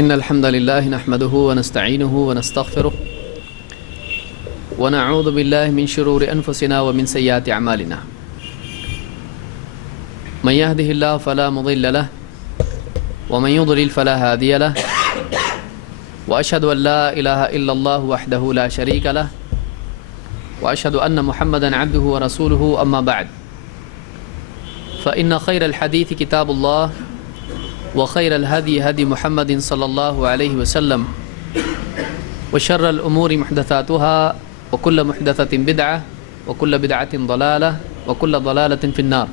إن الحمد لله نحمده ونستعينه ونستغفره ونعوذ بالله من شرور أنفسنا ومن سيئات أعمالنا من يهده الله فلا مضل له ومن يضلل فلا هادي له وأشهد أن لا إله إلا الله وحده لا شريك له وأشهد أن محمدا عبده ورسوله أما بعد فإن خير الحديث كتاب الله وخير الهدي هدي محمد صلى الله عليه وسلم وشر الأمور محدثاتها وكل محدثة بدعة وكل بدعة ضلالة وكل ضلالة في النار.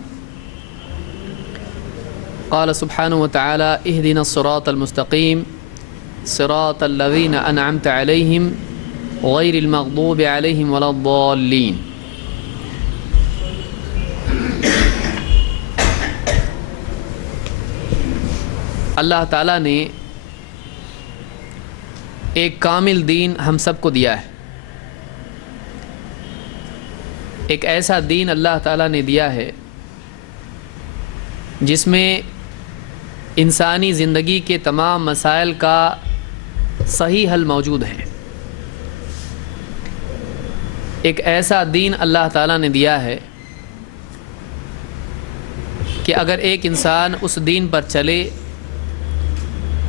قال سبحانه وتعالى اهدنا الصراط المستقيم صراط الذين أنعمت عليهم غير المغضوب عليهم ولا الضالين. اللہ تعالیٰ نے ایک کامل دین ہم سب کو دیا ہے. ایک ایسا دین اللہ تعالیٰ نے دیا ہے جس میں انسانی زندگی کے تمام مسائل کا صحیح حل موجود ہے. ایک ایسا دین اللہ تعالیٰ نے دیا ہے کہ اگر ایک انسان اس دین پر چلے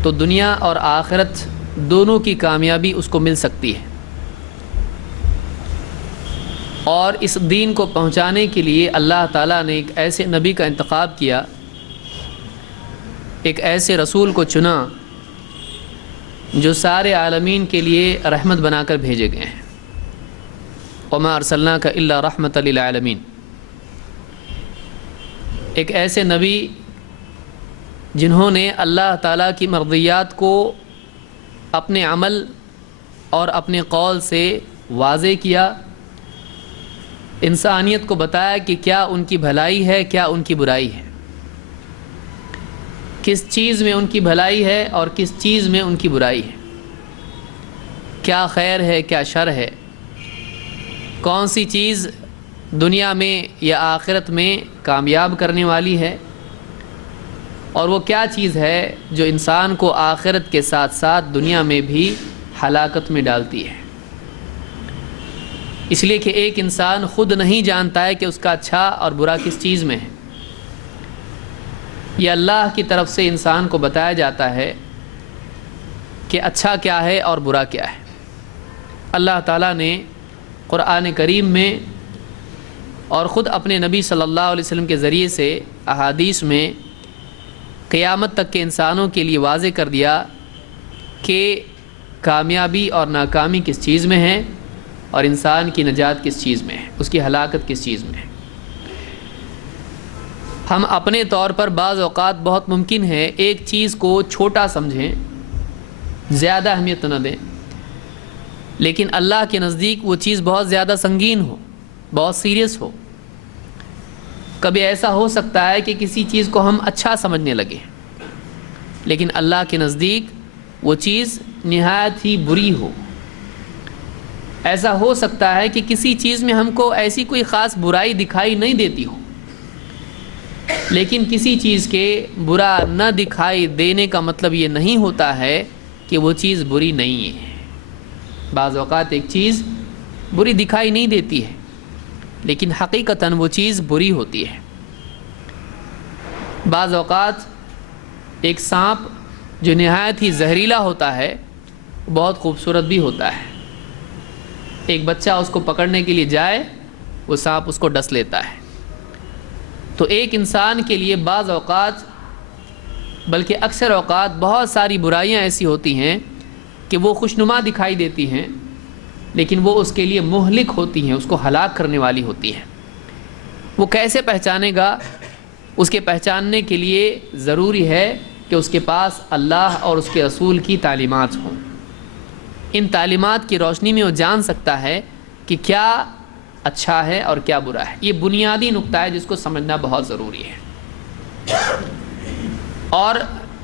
تو دنیا اور آخرت دونوں کی کامیابی اس کو مل سکتی ہے. اور اس دین کو پہنچانے کے لیے اللہ تعالیٰ نے ایک ایسے نبی کا انتخاب کیا، ایک ایسے رسول کو چنا جو سارے عالمین کے لیے رحمت بنا کر بھیجے گئے ہیں. وما ارسلناک الا رحمۃ للعالمین. ایک ایسے نبی جنہوں نے اللہ تعالیٰ کی مرضیات کو اپنے عمل اور اپنے قول سے واضح کیا، انسانیت کو بتایا کہ کیا ان کی بھلائی ہے کیا ان کی برائی ہے، کس چیز میں ان کی بھلائی ہے اور کس چیز میں ان کی برائی ہے، کیا خیر ہے کیا شر ہے، کون سی چیز دنیا میں یا آخرت میں کامیاب کرنے والی ہے اور وہ کیا چیز ہے جو انسان کو آخرت کے ساتھ ساتھ دنیا میں بھی ہلاکت میں ڈالتی ہے. اس لیے کہ ایک انسان خود نہیں جانتا ہے کہ اس کا اچھا اور برا کس چیز میں ہے. یہ اللہ کی طرف سے انسان کو بتایا جاتا ہے کہ اچھا کیا ہے اور برا کیا ہے. اللہ تعالیٰ نے قرآن کریم میں اور خود اپنے نبی صلی اللہ علیہ وسلم کے ذریعے سے احادیث میں قیامت تک کے انسانوں کے لیے واضح کر دیا کہ کامیابی اور ناکامی کس چیز میں ہے اور انسان کی نجات کس چیز میں ہے، اس کی ہلاکت کس چیز میں ہے. ہم اپنے طور پر بعض اوقات بہت ممکن ہے ایک چیز کو چھوٹا سمجھیں، زیادہ اہمیت نہ دیں، لیکن اللہ کے نزدیک وہ چیز بہت زیادہ سنگین ہو، بہت سیریس ہو. کبھی ایسا ہو سکتا ہے کہ کسی چیز کو ہم اچھا سمجھنے لگے لیکن اللہ کے نزدیک وہ چیز نہایت ہی بری ہو. ایسا ہو سکتا ہے کہ کسی چیز میں ہم کو ایسی کوئی خاص برائی دکھائی نہیں دیتی ہو لیکن کسی چیز کے برا نہ دکھائی دینے کا مطلب یہ نہیں ہوتا ہے کہ وہ چیز بری نہیں ہے. بعض اوقات ایک چیز بری دکھائی نہیں دیتی ہے لیکن حقیقتاً وہ چیز بری ہوتی ہے. بعض اوقات ایک سانپ جو نہایت ہی زہریلا ہوتا ہے بہت خوبصورت بھی ہوتا ہے. ایک بچہ اس کو پکڑنے کے لیے جائے وہ سانپ اس کو ڈس لیتا ہے. تو ایک انسان کے لیے بعض اوقات بلکہ اکثر اوقات بہت ساری برائیاں ایسی ہوتی ہیں کہ وہ خوشنما دکھائی دیتی ہیں لیکن وہ اس کے لیے مہلک ہوتی ہیں، اس کو ہلاک کرنے والی ہوتی ہیں. وہ کیسے پہچانے گا؟ اس کے پہچاننے کے لیے ضروری ہے کہ اس کے پاس اللہ اور اس کے رسول کی تعلیمات ہوں. ان تعلیمات کی روشنی میں وہ جان سکتا ہے کہ کیا اچھا ہے اور کیا برا ہے. یہ بنیادی نقطہ ہے جس کو سمجھنا بہت ضروری ہے. اور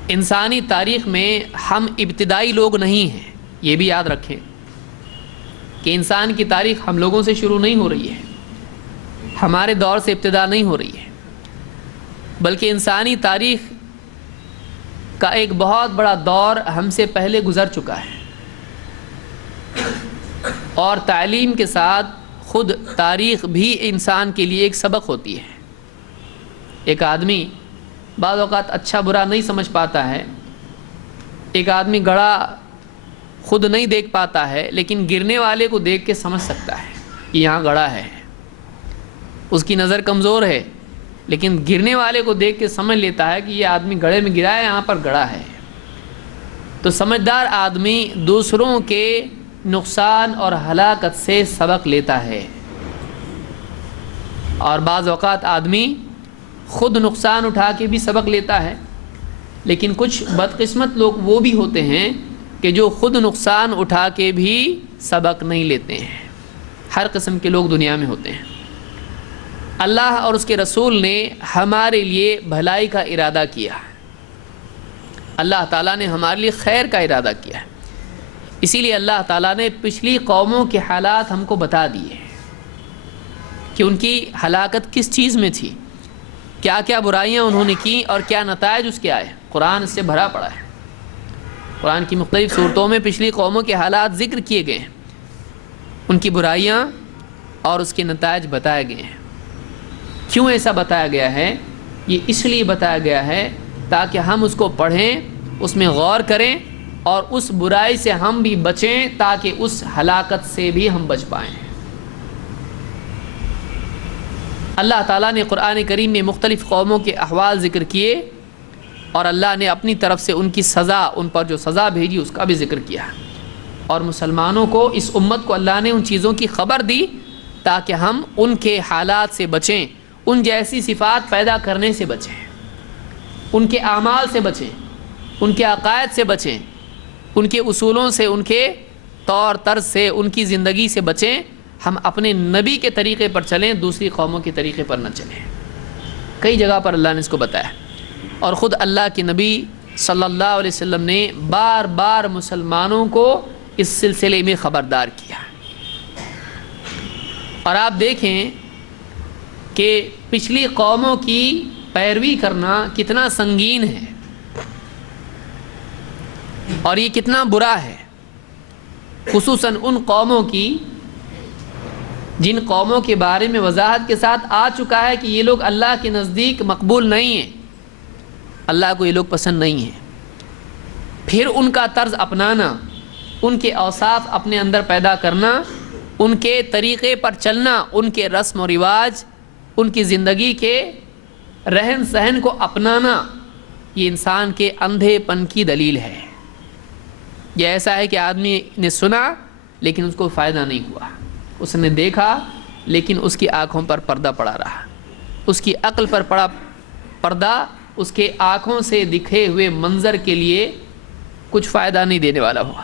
انسانی تاریخ میں ہم ابتدائی لوگ نہیں ہیں، یہ بھی یاد رکھیں کہ انسان کی تاریخ ہم لوگوں سے شروع نہیں ہو رہی ہے، ہمارے دور سے ابتدا نہیں ہو رہی ہے، بلکہ انسانی تاریخ کا ایک بہت بڑا دور ہم سے پہلے گزر چکا ہے، اور تعلیم کے ساتھ خود تاریخ بھی انسان کے لیے ایک سبق ہوتی ہے۔ ایک آدمی بعض اوقات اچھا برا نہیں سمجھ پاتا ہے، ایک آدمی گڑھا خود نہیں دیکھ پاتا ہے، لیکن گرنے والے کو دیکھ کے سمجھ سکتا ہے کہ یہاں گڑھا ہے۔ اس کی نظر کمزور ہے، لیکن گرنے والے کو دیکھ کے سمجھ لیتا ہے کہ یہ آدمی گڑھے میں گرا ہے، یہاں پر گڑھا ہے۔ تو سمجھدار آدمی دوسروں کے نقصان اور ہلاکت سے سبق لیتا ہے، اور بعض اوقات آدمی خود نقصان اٹھا کے بھی سبق لیتا ہے، لیکن کچھ بدقسمت لوگ وہ بھی ہوتے ہیں کہ جو خود نقصان اٹھا کے بھی سبق نہیں لیتے ہیں۔ ہر قسم کے لوگ دنیا میں ہوتے ہیں۔ اللہ اور اس کے رسول نے ہمارے لیے بھلائی کا ارادہ کیا، اللہ تعالیٰ نے ہمارے لیے خیر کا ارادہ کیا، اسی لیے اللہ تعالیٰ نے پچھلی قوموں کے حالات ہم کو بتا دیے کہ ان کی ہلاکت کس چیز میں تھی، کیا کیا برائیاں انہوں نے کی اور کیا نتائج اس کے آئے۔ قرآن اس سے بھرا پڑا ہے، قرآن کی مختلف صورتوں میں پچھلی قوموں کے حالات ذکر کیے گئے ہیں، ان کی برائیاں اور اس کے نتائج بتائے گئے ہیں۔ کیوں ایسا بتایا گیا ہے؟ یہ اس لیے بتایا گیا ہے تاکہ ہم اس کو پڑھیں، اس میں غور کریں اور اس برائی سے ہم بھی بچیں، تاکہ اس ہلاکت سے بھی ہم بچ پائیں۔ اللہ تعالیٰ نے قرآن کریم میں مختلف قوموں کے احوال ذکر کیے، اور اللہ نے اپنی طرف سے ان کی سزا، ان پر جو سزا بھیجی اس کا بھی ذکر کیا، اور مسلمانوں کو، اس امت کو اللہ نے ان چیزوں کی خبر دی تاکہ ہم ان کے حالات سے بچیں، ان جیسی صفات پیدا کرنے سے بچیں، ان کے اعمال سے بچیں، ان کے عقائد سے بچیں، ان کے اصولوں سے، ان کے طور طرز سے، ان کی زندگی سے بچیں۔ ہم اپنے نبی کے طریقے پر چلیں، دوسری قوموں کے طریقے پر نہ چلیں۔ کئی جگہ پر اللہ نے اس کو بتایا، اور خود اللہ کے نبی صلی اللہ علیہ وسلم نے بار بار مسلمانوں کو اس سلسلے میں خبردار کیا۔ اور آپ دیکھیں کہ پچھلی قوموں کی پیروی کرنا کتنا سنگین ہے اور یہ کتنا برا ہے، خصوصاً ان قوموں کی جن قوموں کے بارے میں وضاحت کے ساتھ آ چکا ہے کہ یہ لوگ اللہ کے نزدیک مقبول نہیں ہیں، اللہ کو یہ لوگ پسند نہیں ہیں، پھر ان کا طرز اپنانا، ان کے اوصاف اپنے اندر پیدا کرنا، ان کے طریقے پر چلنا، ان کے رسم و رواج، ان کی زندگی کے رہن سہن کو اپنانا، یہ انسان کے اندھے پن کی دلیل ہے۔ یہ ایسا ہے کہ آدمی نے سنا لیکن اس کو فائدہ نہیں ہوا، اس نے دیکھا لیکن اس کی آنکھوں پر پردہ پڑا رہا، اس کی عقل پر پڑا پردہ اس کے آنکھوں سے دکھے ہوئے منظر کے لیے کچھ فائدہ نہیں دینے والا ہوا،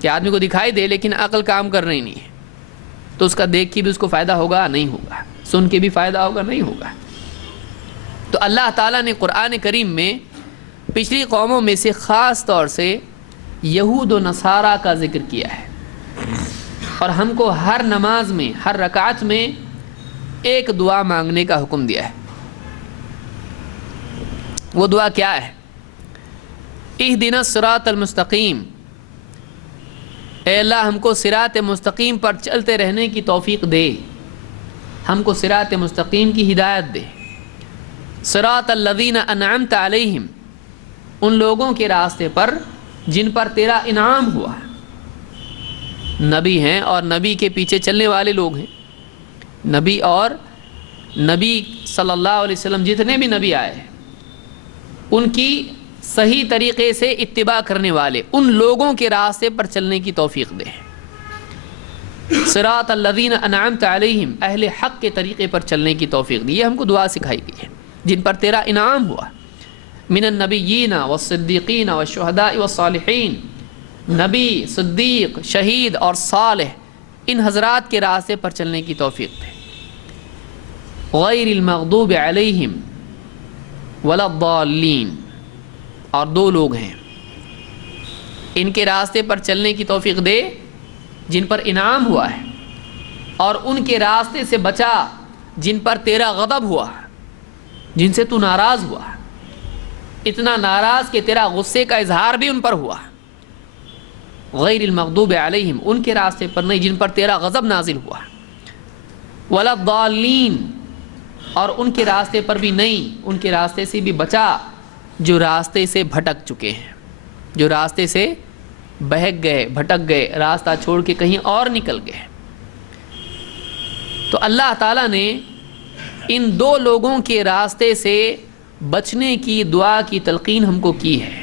کہ آدمی کو دکھائی دے لیکن عقل کام کر رہی نہیں ہے، تو اس کا دیکھ کے بھی اس کو فائدہ ہوگا نہیں ہوگا، سن کے بھی فائدہ ہوگا نہیں ہوگا۔ تو اللہ تعالیٰ نے قرآن کریم میں پچھلی قوموں میں سے خاص طور سے یہود و نصارہ کا ذکر کیا ہے، اور ہم کو ہر نماز میں، ہر رکعت میں ایک دعا مانگنے کا حکم دیا ہے۔ وہ دعا کیا ہے؟ اہدنا الصراط المستقیم، اے اللہ ہم کو صراط مستقیم پر چلتے رہنے کی توفیق دے، ہم کو صراط مستقیم کی ہدایت دے۔ صراط الذین انعمت علیہم، ان لوگوں کے راستے پر جن پر تیرا انعام ہوا، نبی ہیں اور نبی کے پیچھے چلنے والے لوگ ہیں، نبی اور نبی صلی اللہ علیہ وسلم جتنے بھی نبی آئے ہیں ان کی صحیح طریقے سے اتباع کرنے والے، ان لوگوں کے راستے پر چلنے کی توفیق دے۔ صراط الذین انعمت علیہم، اہل حق کے طریقے پر چلنے کی توفیق دی، یہ ہم کو دعا سکھائی گئی ہے، جن پر تیرا انعام ہوا، من النبیین والصدیقین والشہداء والصالحین، نبی، صدیق، شہید اور صالح، ان حضرات کے راستے پر چلنے کی توفیق دے۔ غیر المغضوب علیہم ولا الضالین، اور دو لوگ ہیں ان کے راستے پر چلنے کی توفیق دے جن پر انعام ہوا ہے، اور ان کے راستے سے بچا جن پر تیرا غضب ہوا، جن سے تو ناراض ہوا۔ اتنا ناراض کہ تیرا غصے کا اظہار بھی ان پر ہوا. غیر المغضوب علیہم، ان کے راستے پر نہیں جن پر تیرا غضب نازل ہوا. ولا الضالین، اور ان کے راستے پر بھی نہیں، ان کے راستے سے بھی بچا جو راستے سے بھٹک چکے ہیں، جو راستے سے بہک گئے، بھٹک گئے، راستہ چھوڑ کے کہیں اور نکل گئے. تو اللہ تعالیٰ نے ان دو لوگوں کے راستے سے بچنے کی دعا کی تلقین ہم کو کی ہے.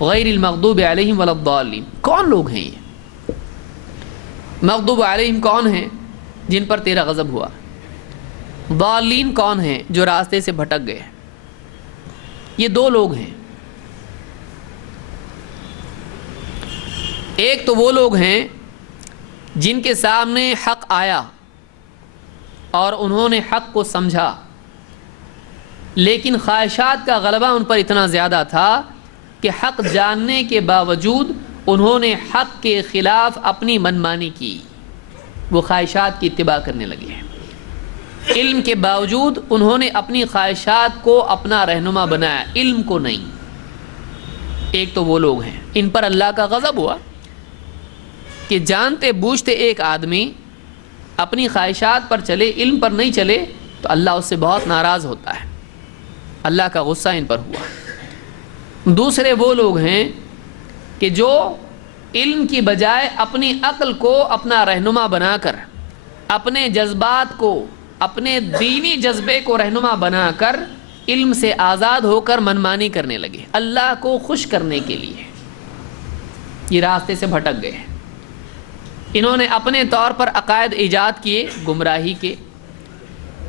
غیر المغضوب علیہم ولا الضالین، کون لوگ ہیں یہ؟ مغضوب علیہم کون ہیں؟ جن پر تیرا غضب ہوا. ضالین کون ہیں؟ جو راستے سے بھٹک گئے. یہ دو لوگ ہیں. ایک تو وہ لوگ ہیں جن کے سامنے حق آیا اور انہوں نے حق کو سمجھا، لیکن خواہشات کا غلبہ ان پر اتنا زیادہ تھا کہ حق جاننے کے باوجود انہوں نے حق کے خلاف اپنی منمانی کی، وہ خواہشات کی اتباع کرنے لگے. علم کے باوجود انہوں نے اپنی خواہشات کو اپنا رہنما بنایا، علم کو نہیں. ایک تو وہ لوگ ہیں ان پر اللہ کا غضب ہوا کہ جانتے بوجھتے ایک آدمی اپنی خواہشات پر چلے، علم پر نہیں چلے تو اللہ اس سے بہت ناراض ہوتا ہے. اللہ کا غصہ ان پر ہوا. دوسرے وہ لوگ ہیں کہ جو علم کی بجائے اپنی عقل کو اپنا رہنما بنا کر، اپنے جذبات کو، اپنے دینی جذبے کو رہنما بنا کر علم سے آزاد ہو کر منمانی کرنے لگے اللہ کو خوش کرنے کے لیے. یہ راستے سے بھٹک گئے. انہوں نے اپنے طور پر عقائد ایجاد کیے گمراہی کے،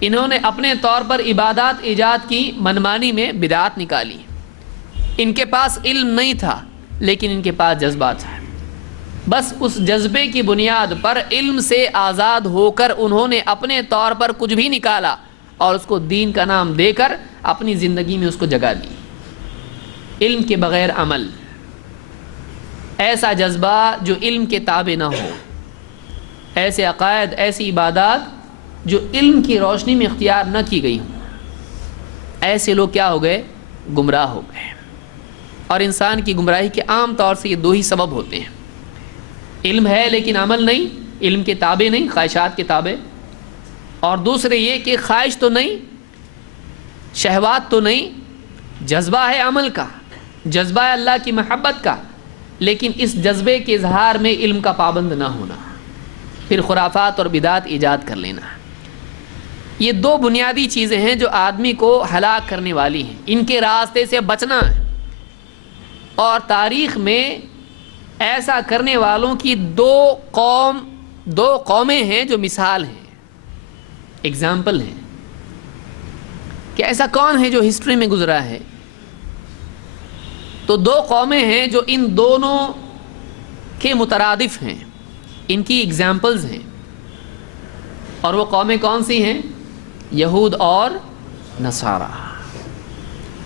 انہوں نے اپنے طور پر عبادات ایجاد کی، منمانی میں بدعات نکالی. ان کے پاس علم نہیں تھا لیکن ان کے پاس جذبہ تھا. بس اس جذبے کی بنیاد پر علم سے آزاد ہو کر انہوں نے اپنے طور پر کچھ بھی نکالا اور اس کو دین کا نام دے کر اپنی زندگی میں اس کو جگہ دی. علم کے بغیر عمل، ایسا جذبہ جو علم کے تابع نہ ہو، ایسے عقائد، ایسی عبادات جو علم کی روشنی میں اختیار نہ کی گئی ہوں، ایسے لوگ کیا ہو گئے؟ گمراہ ہو گئے. اور انسان کی گمراہی کے عام طور سے یہ دو ہی سبب ہوتے ہیں: علم ہے لیکن عمل نہیں، علم کے تابع نہیں، خواہشات کے تابع. اور دوسرے یہ کہ خواہش تو نہیں، شہوات تو نہیں، جذبہ ہے عمل کا، جذبہ ہے اللہ کی محبت کا، لیکن اس جذبے کے اظہار میں علم کا پابند نہ ہونا، پھر خرافات اور بدعات ایجاد کر لینا. یہ دو بنیادی چیزیں ہیں جو آدمی کو ہلاک کرنے والی ہیں. ان کے راستے سے بچنا ہے. اور تاریخ میں ایسا کرنے والوں کی دو قومیں ہیں جو مثال ہیں، اگزامپل ہیں کہ ایسا کون ہے جو ہسٹری میں گزرا ہے. تو دو قومیں ہیں جو ان دونوں کے مترادف ہیں، ان کی اگزامپلز ہیں. اور وہ قومیں کون سی ہیں؟ یہود اور نصارہ.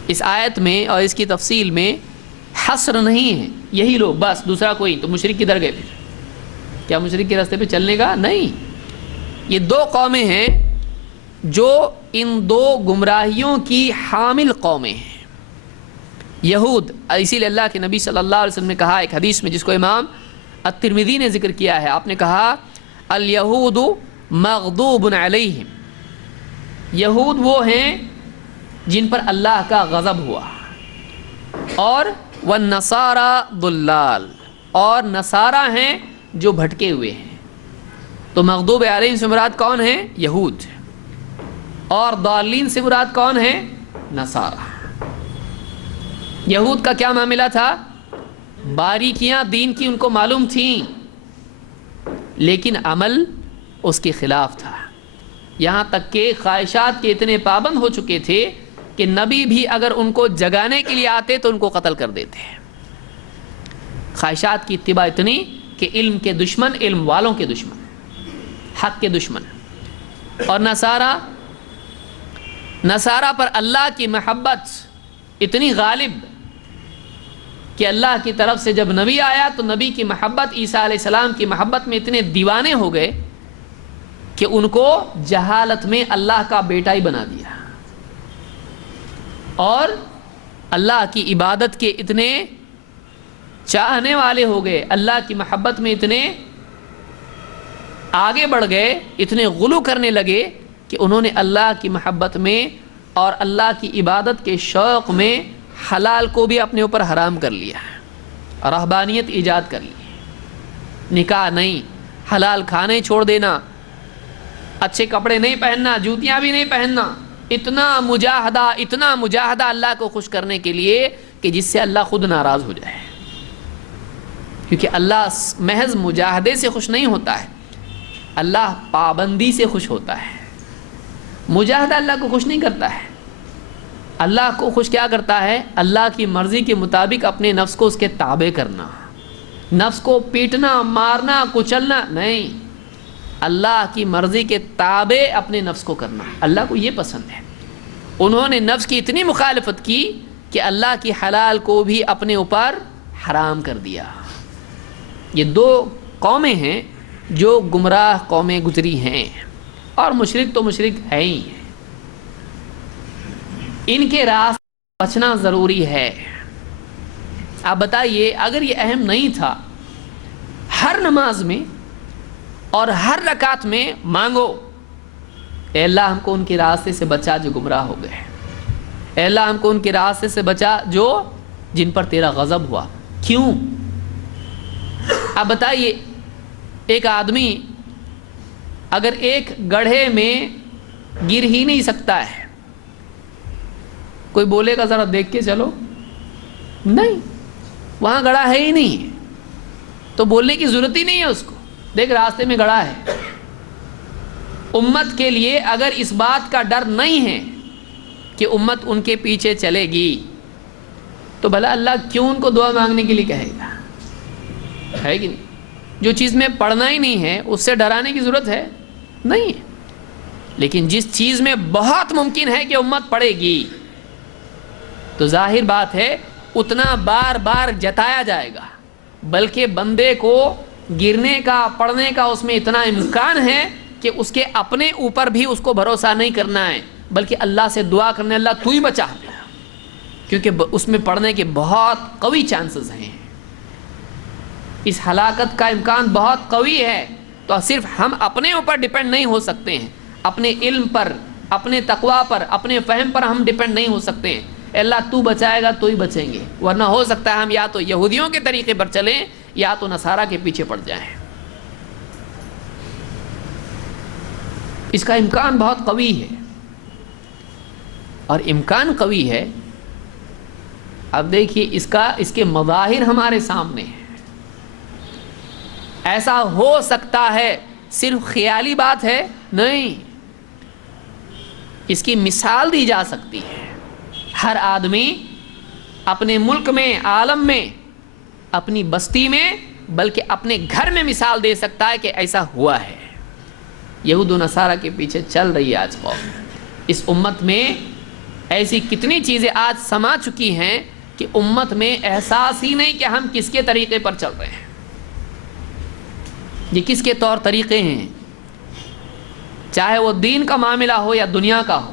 اس آیت میں اور اس کی تفصیل میں حصر نہیں ہے، یہی لوگ بس، دوسرا کوئی. تو مشرک کدھر گئے پھر؟ کیا مشرک کے راستے پہ چلنے کا؟ نہیں. یہ دو قومیں ہیں جو ان دو گمراہیوں کی حامل قومیں ہیں. یہود، اسی لیے اللہ کے نبی صلی اللہ علیہ وسلم نے کہا ایک حدیث میں جس کو امام الترمذی نے ذکر کیا ہے، آپ نے کہا الیہود مغضوب علیہم، یہود وہ ہیں جن پر اللہ کا غضب ہوا. اور والنصارى ضلال، اور نصارہ ہیں جو بھٹکے ہوئے ہیں. تو مغضوب علیہم سے مراد کون ہیں؟ یہود. اور ضالین سے مراد کون ہیں؟ نصارہ. یہود کا کیا معاملہ تھا؟ باریکیاں دین کی ان کو معلوم تھیں لیکن عمل اس کے خلاف تھا. یہاں تک کہ خواہشات کے اتنے پابند ہو چکے تھے کہ نبی بھی اگر ان کو جگانے کے لیے آتے تو ان کو قتل کر دیتے. خواہشات کی اتباع اتنی کہ علم کے دشمن، علم والوں کے دشمن، حق کے دشمن. اور نصارہ پر اللہ کی محبت اتنی غالب کہ اللہ کی طرف سے جب نبی آیا تو نبی کی محبت، عیسیٰ علیہ السلام کی محبت میں اتنے دیوانے ہو گئے کہ ان کو جہالت میں اللہ کا بیٹا ہی بنا دیا. اور اللہ کی عبادت کے اتنے چاہنے والے ہو گئے، اللہ کی محبت میں اتنے آگے بڑھ گئے، اتنے غلو کرنے لگے کہ انہوں نے اللہ کی محبت میں اور اللہ کی عبادت کے شوق میں حلال کو بھی اپنے اوپر حرام کر لیا، رہبانیت ایجاد کر لی، نکاح نہیں، حلال کھانے چھوڑ دینا، اچھے کپڑے نہیں پہننا، جوتیاں بھی نہیں پہننا، اتنا مجاہدہ اللہ کو خوش کرنے کے لیے کہ جس سے اللہ خود ناراض ہو جائے، کیونکہ اللہ محض مجاہدے سے خوش نہیں ہوتا ہے، اللہ پابندی سے خوش ہوتا ہے۔ مجاہدہ اللہ کو خوش نہیں کرتا ہے، اللہ کو خوش کیا کرتا ہے؟ اللہ کی مرضی کے مطابق اپنے نفس کو اس کے تابع کرنا، نفس کو پیٹنا، مارنا، کچلنا نہیں، اللہ کی مرضی کے تابع اپنے نفس کو کرنا، اللہ کو یہ پسند ہے۔ انہوں نے نفس کی اتنی مخالفت کی کہ اللہ کی حلال کو بھی اپنے اوپر حرام کر دیا۔ یہ دو قومیں ہیں جو گمراہ قومیں گزری ہیں، اور مشرک تو مشرک ہے ہی ہیں، ان کے راستے بچنا ضروری ہے۔ آپ بتائیے اگر یہ اہم نہیں تھا، ہر نماز میں اور ہر رکعت میں مانگو، اے اللہ ہم کو ان کے راستے سے بچا جو گمراہ ہو گئے، اے اللہ ہم کو ان کے راستے سے بچا جو جن پر تیرا غضب ہوا۔ کیوں؟ آپ بتائیے ایک آدمی اگر ایک گڑھے میں گر ہی نہیں سکتا ہے، کوئی بولے گا ذرا دیکھ کے چلو؟ نہیں، وہاں گڑھا ہے ہی نہیں، تو بولنے کی ضرورت ہی نہیں ہے اس کو، دیکھ راستے میں گڑھا ہے۔ امت کے لیے اگر اس بات کا ڈر نہیں ہے کہ امت ان کے پیچھے چلے گی، تو بھلا اللہ کیوں ان کو دعا مانگنے کے لیے کہے گا؟ ہے کہ نہیں؟ جو چیز میں پڑھنا ہی نہیں ہے اس سے ڈرانے کی ضرورت ہے نہیں ہے، لیکن جس چیز میں بہت ممکن ہے کہ امت پڑھے گی، تو ظاہر بات ہے اتنا بار بار جتایا جائے گا، بلکہ بندے کو گرنے کا، پڑنے کا اس میں اتنا امکان ہے کہ اس کے اپنے اوپر بھی اس کو بھروسہ نہیں کرنا ہے، بلکہ اللہ سے دعا کرنے، اللہ تو ہی بچا، کیونکہ اس میں پڑنے کے بہت قوی چانسز ہیں، اس ہلاکت کا امکان بہت قوی ہے۔ تو صرف ہم اپنے اوپر ڈیپینڈ نہیں ہو سکتے ہیں، اپنے علم پر، اپنے تقوی پر، اپنے فہم پر ہم ڈیپینڈ نہیں ہو سکتے ہیں۔ اللہ تو بچائے گا تو ہی بچیں گے، ورنہ ہو سکتا ہے ہم یا تو یہودیوں کے طریقے پر چلیں یا تو نصارہ کے پیچھے پڑ جائیں، اس کا امکان بہت قوی ہے، اور امکان قوی ہے۔ اب دیکھیے اس کے مظاہر ہمارے سامنے ہیں، ایسا ہو سکتا ہے، صرف خیالی بات ہے نہیں، اس کی مثال دی جا سکتی ہے۔ ہر آدمی اپنے ملک میں، عالم میں، اپنی بستی میں، بلکہ اپنے گھر میں مثال دے سکتا ہے کہ ایسا ہوا ہے۔ یہود و نصارہ کے پیچھے چل رہی ہے آج قوم، اس امت میں ایسی کتنی چیزیں آج سما چکی ہیں کہ امت میں احساس ہی نہیں کہ ہم کس کے طریقے پر چل رہے ہیں، یہ کس کے طور طریقے ہیں، چاہے وہ دین کا معاملہ ہو یا دنیا کا ہو،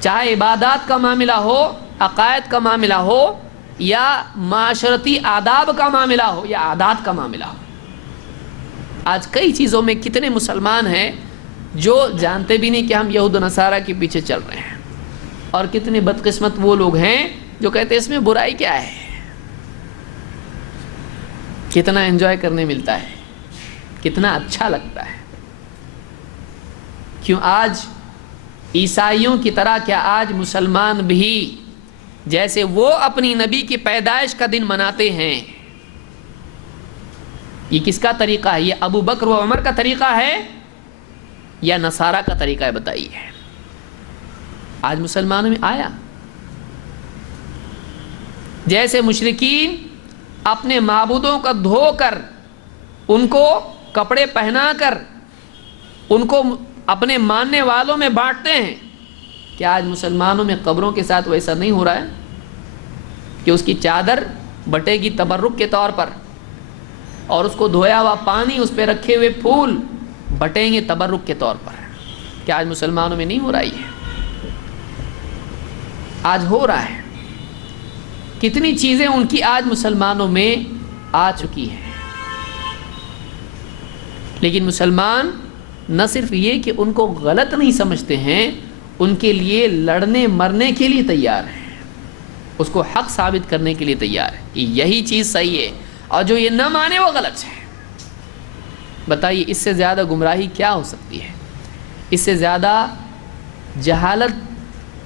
چاہے عبادات کا معاملہ ہو، عقائد کا معاملہ ہو، یا معاشرتی آداب کا معاملہ ہو، یا عادات کا معاملہ ہو۔ آج کئی چیزوں میں کتنے مسلمان ہیں جو جانتے بھی نہیں کہ ہم یہود و نصارہ کے پیچھے چل رہے ہیں، اور کتنے بدقسمت وہ لوگ ہیں جو کہتے ہیں اس میں برائی کیا ہے، کتنا انجوائے کرنے ملتا ہے، کتنا اچھا لگتا ہے۔ کیوں آج عیسائیوں کی طرح کیا آج مسلمان بھی جیسے وہ اپنی نبی کی پیدائش کا دن مناتے ہیں، یہ کس کا طریقہ ہے؟ یہ ابو بکر و عمر کا طریقہ ہے یا نصارہ کا طریقہ ہے؟ بتائیے۔ آج مسلمانوں میں آیا جیسے مشرکین اپنے معبودوں کا دھو کر، ان کو کپڑے پہنا کر، ان کو اپنے ماننے والوں میں بانٹتے ہیں، کیا آج مسلمانوں میں قبروں کے ساتھ ویسا نہیں ہو رہا ہے کہ اس کی چادر بٹے گی تبرک کے طور پر، اور اس کو دھویا ہوا پانی، اس پہ رکھے ہوئے پھول بٹیں گے تبرک کے طور پر؟ کیا آج مسلمانوں میں نہیں ہو رہا ہے؟ آج ہو رہا ہے. کتنی چیزیں ان کی آج مسلمانوں میں آ چکی ہیں. لیکن مسلمان نہ صرف یہ کہ ان کو غلط نہیں سمجھتے ہیں، ان کے لیے لڑنے مرنے کے لیے تیار ہیں، اس کو حق ثابت کرنے کے لیے تیار ہے کہ یہی چیز صحیح ہے اور جو یہ نہ مانے وہ غلط ہے. بتائیے اس سے زیادہ گمراہی کیا ہو سکتی ہے؟ اس سے زیادہ جہالت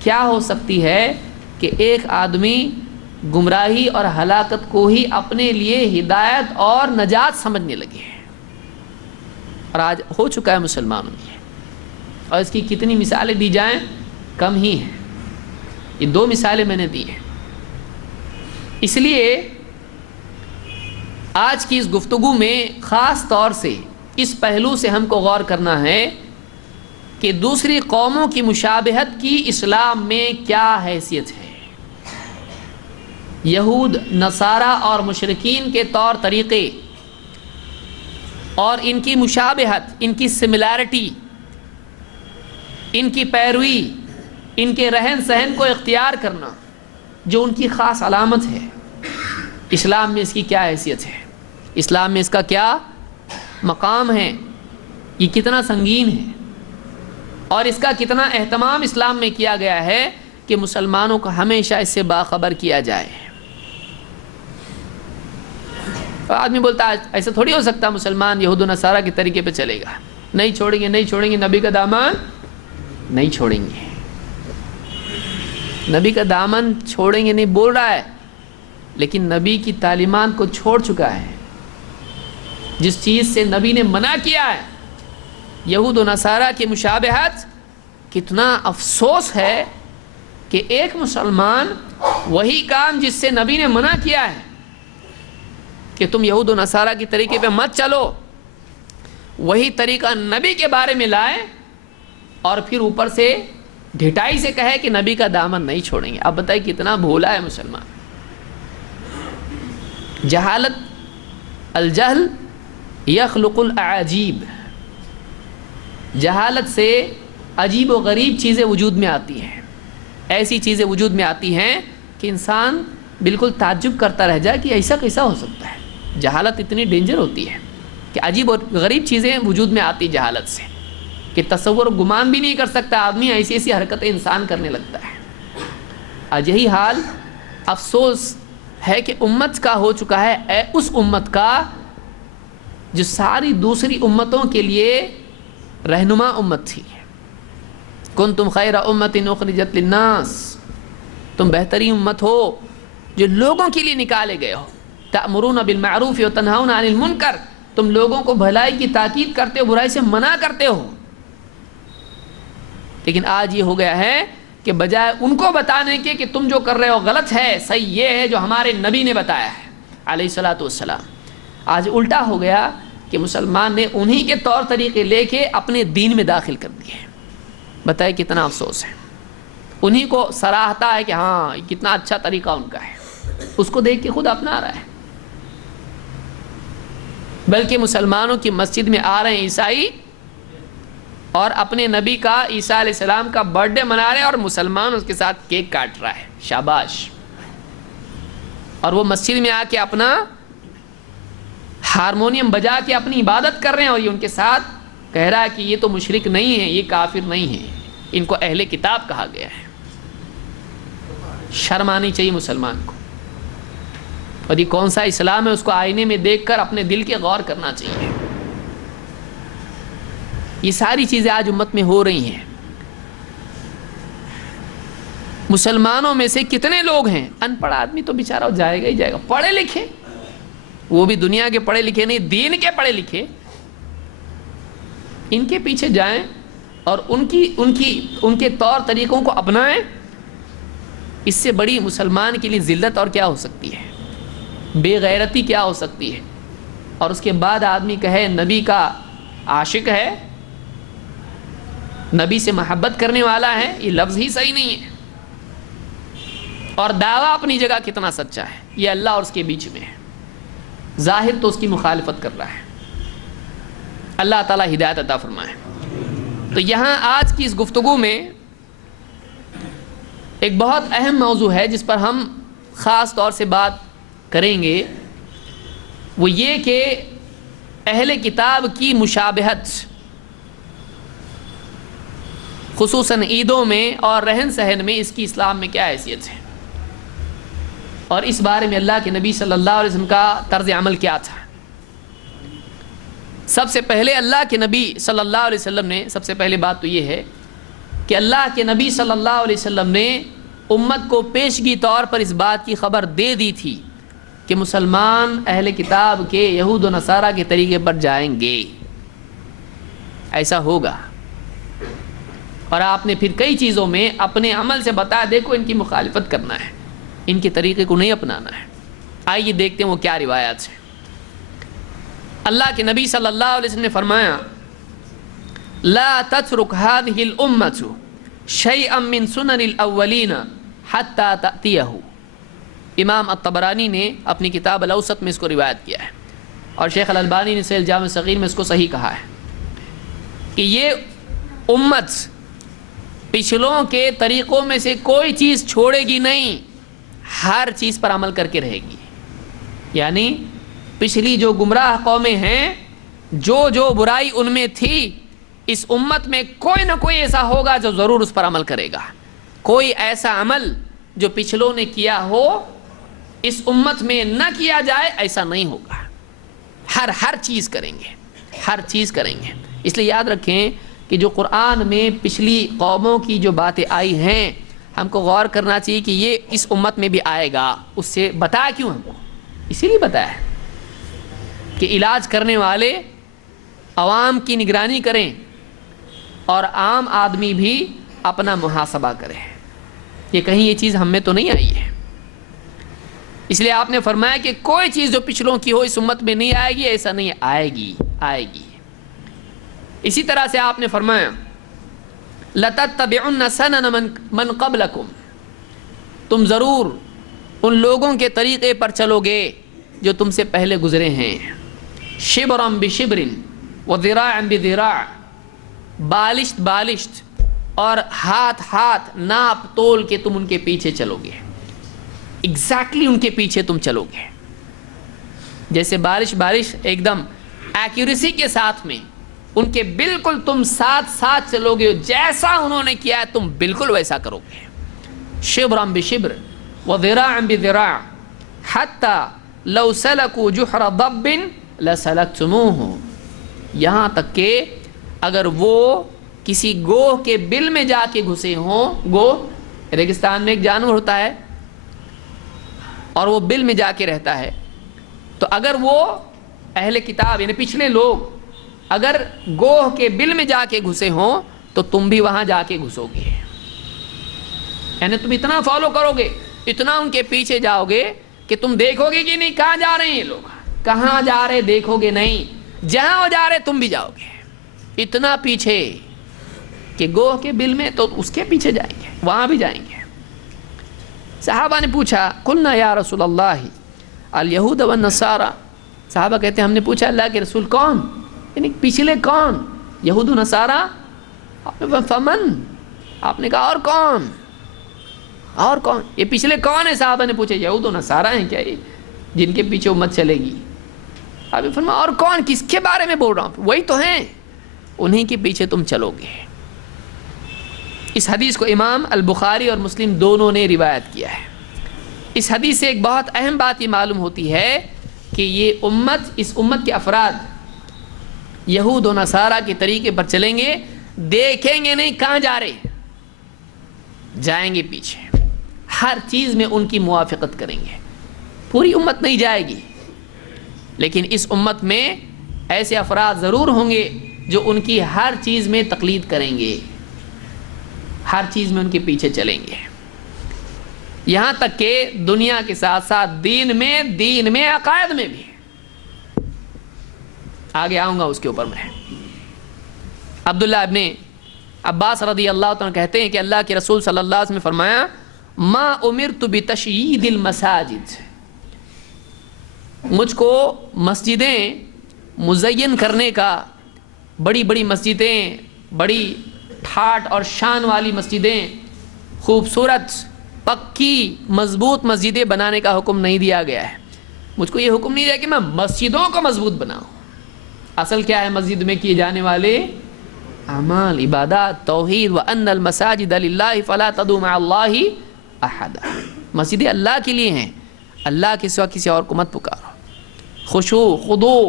کیا ہو سکتی ہے کہ ایک آدمی گمراہی اور ہلاکت کو ہی اپنے لیے ہدایت اور نجات سمجھنے لگے. اور آج ہو چکا ہے مسلمانوں میں، اور اس کی کتنی مثالیں دی جائیں کم ہی ہیں. یہ 2 مثالیں میں نے دی ہیں. اس لیے آج کی اس گفتگو میں خاص طور سے اس پہلو سے ہم کو غور کرنا ہے کہ دوسری قوموں کی مشابہت کی اسلام میں کیا حیثیت ہے. یہود، نصارہ اور مشرکین کے طور طریقے اور ان کی مشابہت، ان کی سملیرٹی، ان کی پیروی، ان کے رہن سہن کو اختیار کرنا جو ان کی خاص علامت ہے، اسلام میں اس کی کیا حیثیت ہے، اسلام میں اس کا کیا مقام ہے، یہ کتنا سنگین ہے، اور اس کا کتنا اہتمام اسلام میں کیا گیا ہے کہ مسلمانوں کو ہمیشہ اس سے باخبر کیا جائے. آدمی بولتا ہے ایسا تھوڑی ہو سکتا مسلمان یہود و نصارہ کے طریقے پہ چلے گا، نہیں چھوڑیں گے، نہیں چھوڑیں گے، نبی کا دامن نہیں چھوڑیں گے. نبی کا دامن چھوڑیں گے نہیں بول رہا ہے، لیکن نبی کی تعلیمات کو چھوڑ چکا ہے. جس چیز سے نبی نے منع کیا ہے، یہود و نصارہ کی مشابہت، کتنا افسوس ہے کہ ایک مسلمان وہی کام جس سے نبی نے منع کیا ہے کہ تم یہود و نصارہ کی طریقے پہ مت چلو، وہی طریقہ نبی کے بارے میں لائے اور پھر اوپر سے ڈھٹائی سے کہے کہ نبی کا دامن نہیں چھوڑیں گے. اب بتائیے کتنا بھولا ہے مسلمان. جہالت، الجہل یخلق الاعاجیب، جہالت سے عجیب و غریب چیزیں وجود میں آتی ہیں. ایسی چیزیں وجود میں آتی ہیں کہ انسان بالکل تعجب کرتا رہ جائے کہ ایسا کیسا ہو سکتا ہے. جہالت اتنی ڈینجر ہوتی ہے کہ عجیب اور غریب چیزیں وجود میں آتی جہالت سے کہ تصور گمان بھی نہیں کر سکتا آدمی، ایسی ایسی حرکتیں انسان کرنے لگتا ہے. آج یہی حال افسوس ہے کہ امت کا ہو چکا ہے، اس امت کا جو ساری دوسری امتوں کے لیے رہنما امت تھی. کنتم خیر امت اخرجت للناس، تم بہترین امت ہو جو لوگوں کے لیے نکالے گئے ہو. تأمرون بالمعروف وتنہون عن المنکر، تم لوگوں کو بھلائی کی تاکید کرتے ہو، برائی سے منع کرتے ہو. لیکن آج یہ ہو گیا ہے کہ بجائے ان کو بتانے کے کہ تم جو کر رہے ہو غلط ہے، صحیح یہ ہے جو ہمارے نبی نے بتایا ہے علیہ الصلوۃ والسلام، آج الٹا ہو گیا کہ مسلمان نے انہی کے طور طریقے لے کے اپنے دین میں داخل کر دیے. بتائے کتنا افسوس ہے. انہی کو سراہتا ہے کہ ہاں کتنا اچھا طریقہ ان کا ہے، اس کو دیکھ کے خود اپنا رہا ہے. بلکہ مسلمانوں کی مسجد میں آ رہے ہیں عیسائی اور اپنے نبی کا، عیسیٰ علیہ السلام کا برتھ ڈے منا رہے ہیں اور مسلمان اس کے ساتھ کیک کاٹ رہا ہے. شاباش. اور وہ مسجد میں آ کے اپنا ہارمونیم بجا کے اپنی عبادت کر رہے ہیں، اور یہ ان کے ساتھ کہہ رہا ہے کہ یہ تو مشرک نہیں ہے، یہ کافر نہیں ہے، ان کو اہل کتاب کہا گیا ہے. شرم آنی چاہیے مسلمان کو. اور یہ کون سا اسلام ہے اس کو آئینے میں دیکھ کر اپنے دل کے غور کرنا چاہیے. یہ ساری چیزیں آج امت میں ہو رہی ہیں. مسلمانوں میں سے کتنے لوگ ہیں، ان پڑھ آدمی تو بیچارہ جائے گا ہی جائے گا، پڑھے لکھے، وہ بھی دنیا کے پڑھے لکھے نہیں، دین کے پڑھے لکھے، ان کے پیچھے جائیں اور ان کے طور طریقوں کو اپنائیں. اس سے بڑی مسلمان کے لیے ذلت اور کیا ہو سکتی ہے، بے غیرتی کیا ہو سکتی ہے. اور اس کے بعد آدمی کہے نبی کا عاشق ہے، نبی سے محبت کرنے والا ہے، یہ لفظ ہی صحیح نہیں ہے. اور دعویٰ اپنی جگہ کتنا سچا ہے، یہ اللہ اور اس کے بیچ میں ہے. ظاہر تو اس کی مخالفت کر رہا ہے. اللہ تعالیٰ ہدایت عطا فرمائے. تو یہاں آج کی اس گفتگو میں ایک بہت اہم موضوع ہے جس پر ہم خاص طور سے بات کریں گے، وہ یہ کہ اہل کتاب کی مشابہت خصوصاً عیدوں میں اور رہن سہن میں، اس کی اسلام میں کیا حیثیت ہے، اور اس بارے میں اللہ کے نبی صلی اللہ علیہ وسلم کا طرز عمل کیا تھا۔ سب سے پہلے اللہ کے نبی صلی اللہ علیہ وسلم نے، سب سے پہلے بات تو یہ ہے کہ اللہ کے نبی صلی اللہ علیہ وسلم نے امت کو پیشگی طور پر اس بات کی خبر دے دی تھی کہ مسلمان اہل کتاب کے یہود و نصارہ کے طریقے پر جائیں گے، ایسا ہوگا۔ اور آپ نے پھر کئی چیزوں میں اپنے عمل سے بتایا، دیکھو ان کی مخالفت کرنا ہے، ان کے طریقے کو نہیں اپنانا ہے۔ آئیے دیکھتے ہیں وہ کیا روایات ہیں۔ اللہ کے نبی صلی اللہ علیہ وسلم نے فرمایا، لا تترک هذه الامة شيئا من سنن الاولین حتى تأتیہ۔ امام الطبرانی نے اپنی کتاب الاوسط میں اس کو روایت کیا ہے، اور شیخ الالبانی نے صحیح الجامع الصغیر میں اس کو صحیح کہا ہے کہ یہ امت پچھلوں کے طریقوں میں سے کوئی چیز چھوڑے گی نہیں، ہر چیز پر عمل کر کے رہے گی۔ یعنی پچھلی جو گمراہ قومیں ہیں، جو برائی ان میں تھی، اس امت میں کوئی نہ کوئی ایسا ہوگا جو ضرور اس پر عمل کرے گا۔ کوئی ایسا عمل جو پچھلوں نے کیا ہو اس امت میں نہ کیا جائے، ایسا نہیں ہوگا۔ ہر چیز کریں گے، ہر چیز کریں گے۔ اس لیے یاد رکھیں کہ جو قرآن میں پچھلی قوموں کی جو باتیں آئی ہیں، ہم کو غور کرنا چاہیے کہ یہ اس امت میں بھی آئے گا۔ اس سے بتایا کیوں ہم کو؟ اسی لیے بتایا ہے کہ علاج کرنے والے عوام کی نگرانی کریں اور عام آدمی بھی اپنا محاسبہ کرے۔ یہ کہیں یہ چیز ہم میں تو نہیں آئی ہے، اس لیے آپ نے فرمایا کہ کوئی چیز جو پچھلوں کی ہو اس امت میں نہیں آئے گی، ایسا نہیں، آئے گی، آئے گی۔ اسی طرح سے آپ نے فرمایا، لَتَتَّبِعُنَّ سَنَنَ مَنْ قَبْلَكُمْ، تم ضرور ان لوگوں کے طریقے پر چلو گے جو تم سے پہلے گزرے ہیں۔ شِبْرًا بِشِبْرٍ وَذِرَاعًا بِذِرَاعٍ، بالشت بالشت اور ہاتھ ناپ تول کے تم ان کے پیچھے چلو گے، ایگزیکٹلی ان کے پیچھے تم چلو گے۔ جیسے بارش ایک دم ایکوریسی کے ساتھ میں ان کے بالکل تم ساتھ چلو گے، جیسا انہوں نے کیا ہے تم بالکل ویسا کرو گے۔ شبرا بشبر وذراعا بذراع حتی لو سلکوا جحر ضب لسلکتموہ، یہاں تک کہ اگر وہ کسی گوہ کے بل میں جا کے گھسے ہوں، گوہ ریگستان میں ایک جانور ہوتا ہے اور وہ بل میں جا کے رہتا ہے، تو اگر وہ اہل کتاب یعنی پچھلے لوگ اگر گوہ کے بل میں جا کے گھسے ہوں تو تم بھی وہاں جا کے گھسو گے، یعنی تم اتنا فالو کرو گے، اتنا ان کے پیچھے جاؤ گے کہ تم دیکھو گے کہ نہیں کہاں جا رہے ہیں یہ لوگ، کہاں جا رہے دیکھو گے نہیں، جہاں وہ جا رہے تم بھی جاؤ گے، اتنا پیچھے کہ گوہ کے بل میں تو اس کے پیچھے جائیں گے، وہاں بھی جائیں گے۔ صحابہ نے پوچھا، قلنا یا رسول اللہ الیہود والنصارى، صحابہ کہتے ہیں ہم نے پوچھا اللہ کے رسول کون، یعنی پچھلے کون، یہود و نصارہ؟ فمن، آپ نے کہا اور کون، اور کون، یہ پچھلے کون ہے؟ صحابہ نے پوچھا یہود و نصارہ ہیں کیا یہ جن کے پیچھے امت چلے گی؟ آپ نے فرمایا اور کون، کس کے بارے میں بول رہا ہوں؟ وہی تو ہیں، انہیں کے پیچھے تم چلو گے۔ اس حدیث کو امام البخاری اور مسلم دونوں نے روایت کیا ہے۔ اس حدیث سے ایک بہت اہم بات یہ معلوم ہوتی ہے کہ یہ امت، اس امت کے افراد یہود و نصارہ کے طریقے پر چلیں گے، دیکھیں گے نہیں کہاں جا رہے، جائیں گے پیچھے، ہر چیز میں ان کی موافقت کریں گے۔ پوری امت نہیں جائے گی، لیکن اس امت میں ایسے افراد ضرور ہوں گے جو ان کی ہر چیز میں تقلید کریں گے، ہر چیز میں ان کے پیچھے چلیں گے، یہاں تک کہ دنیا کے ساتھ ساتھ دین میں عقائد میں بھی۔ آگے آؤں گا اس کے اوپر میں۔ عبداللہ ابن عباس رضی اللہ عنہ کہتے ہیں کہ اللہ کے رسول صلی اللہ علیہ وسلم نے فرمایا، ما امرت بتشیید المساجد، مجھ کو مسجدیں مزین کرنے کا، بڑی بڑی مسجدیں، بڑی ٹھاٹ اور شان والی مسجدیں، خوبصورت پکی مضبوط مسجدیں بنانے کا حکم نہیں دیا گیا ہے. مجھ کو یہ حکم نہیں دیا کہ میں مسجدوں کو مضبوط بناؤں. اصل کیا ہے مسجد میں کیے جانے والے اعمال، عبادات، توحید. وَأَنَّ الْمَسَاجِدَ لِلَّهِ فَلَا تَدْعُوا مَعَ اللَّهِ أَحَدًا. مسجدیں اللہ کے لیے ہیں، اللہ کے سوا کسی اور کو مت پکارو. خشوع، خضوع،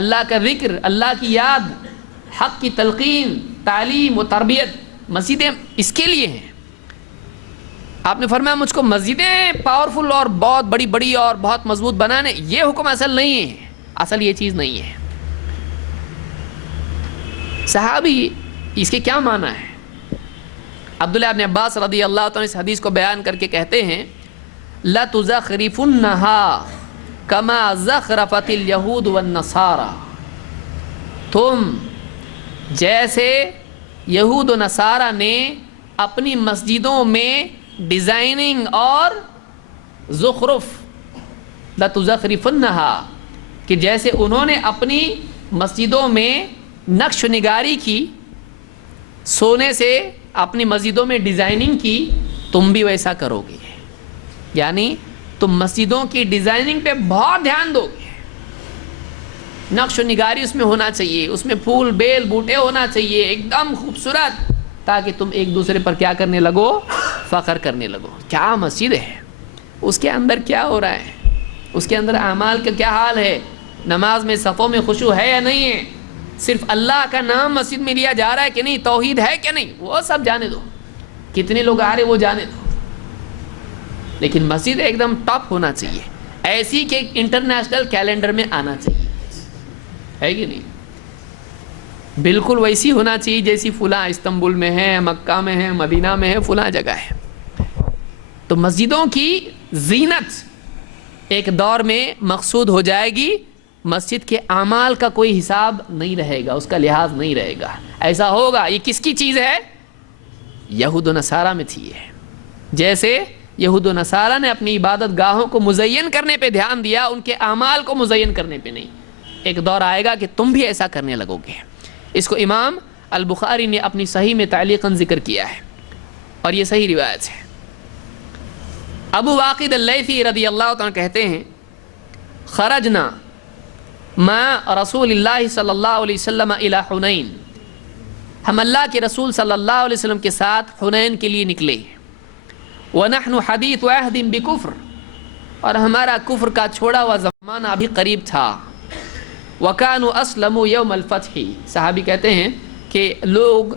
اللہ کا ذکر، اللہ کی یاد، حق کی تلقین، تعلیم و تربیت، مسجدیں اس کے لیے ہیں. آپ نے فرمایا مجھ کو مسجدیں پاورفل اور بہت بڑی بڑی اور بہت مضبوط بنانے، یہ حکم اصل نہیں ہے. اصل یہ چیز نہیں ہے. صحابی اس کے کیا معنی ہے؟ عبداللہ ابن عباس رضی اللہ تعالیٰ اس حدیث کو بیان کر کے کہتے ہیں لَتُزَخْرِفُنَّهَا كَمَا زَخْرَفَتِ الْيَهُودُ وَالنَّصَارَى. تم جیسے یہود و نصارہ نے اپنی مسجدوں میں ڈیزائننگ اور زخرف، لَتُزَخْرِفُنَّهَا کہ جیسے انہوں نے اپنی مسجدوں میں نقش و نگاری کی، سونے سے اپنی مسجدوں میں ڈیزائننگ کی، تم بھی ویسا کرو گے. یعنی تم مسجدوں کی ڈیزائننگ پہ بہت دھیان دو گے. نقش و نگاری اس میں ہونا چاہیے، اس میں پھول بیل بوٹے ہونا چاہیے ایک دم خوبصورت، تاکہ تم ایک دوسرے پر کیا کرنے لگو؟ فخر کرنے لگو. کیا مسجد ہے، اس کے اندر کیا ہو رہا ہے، اس کے اندر اعمال کا کیا حال ہے، نماز میں صفوں میں خشوع ہے یا نہیں ہے، صرف اللہ کا نام مسجد میں لیا جا رہا ہے کہ نہیں، توحید ہے کہ نہیں، وہ سب جانے دو. کتنے لوگ آ رہے وہ جانے دو، لیکن مسجد ایک دم ٹاپ ہونا چاہیے، ایسی کہ انٹرنیشنل کیلنڈر میں آنا چاہیے، ہے کہ نہیں؟ بالکل ویسی ہونا چاہیے جیسی فلاں استنبول میں ہے، مکہ میں ہے، مدینہ میں ہے، فلاں جگہ ہے. تو مسجدوں کی زینت ایک دور میں مقصود ہو جائے گی. مسجد کے اعمال کا کوئی حساب نہیں رہے گا، اس کا لحاظ نہیں رہے گا. ایسا ہوگا. یہ کس کی چیز ہے؟ یہود و نصارہ میں تھی یہ. جیسے یہود و نصارہ نے اپنی عبادت گاہوں کو مزین کرنے پہ دھیان دیا، ان کے اعمال کو مزین کرنے پہ نہیں. ایک دور آئے گا کہ تم بھی ایسا کرنے لگو گے. اس کو امام البخاری نے اپنی صحیح میں تعلیقاً ذکر کیا ہے، اور یہ صحیح روایت ہے. ابو واقد اللیثی رضی اللہ عنہ کہتے ہیں خرجنا مع رسول اللہ صلی اللہ علیہ وسلم الی حنین. ہم اللہ کے رسول صلی اللہ علیہ وسلم کے ساتھ حنین کے لیے نکلے. وَنَحْنُ حَدِيثُ عَهْدٍ بِكُفْرٍ اور ہمارا کفر کا چھوڑا ہوا زمانہ ابھی قریب تھا. وَكَانُوا أَسْلَمُوا يَوْمَ الْفَتْحِ صحابی کہتے ہیں کہ لوگ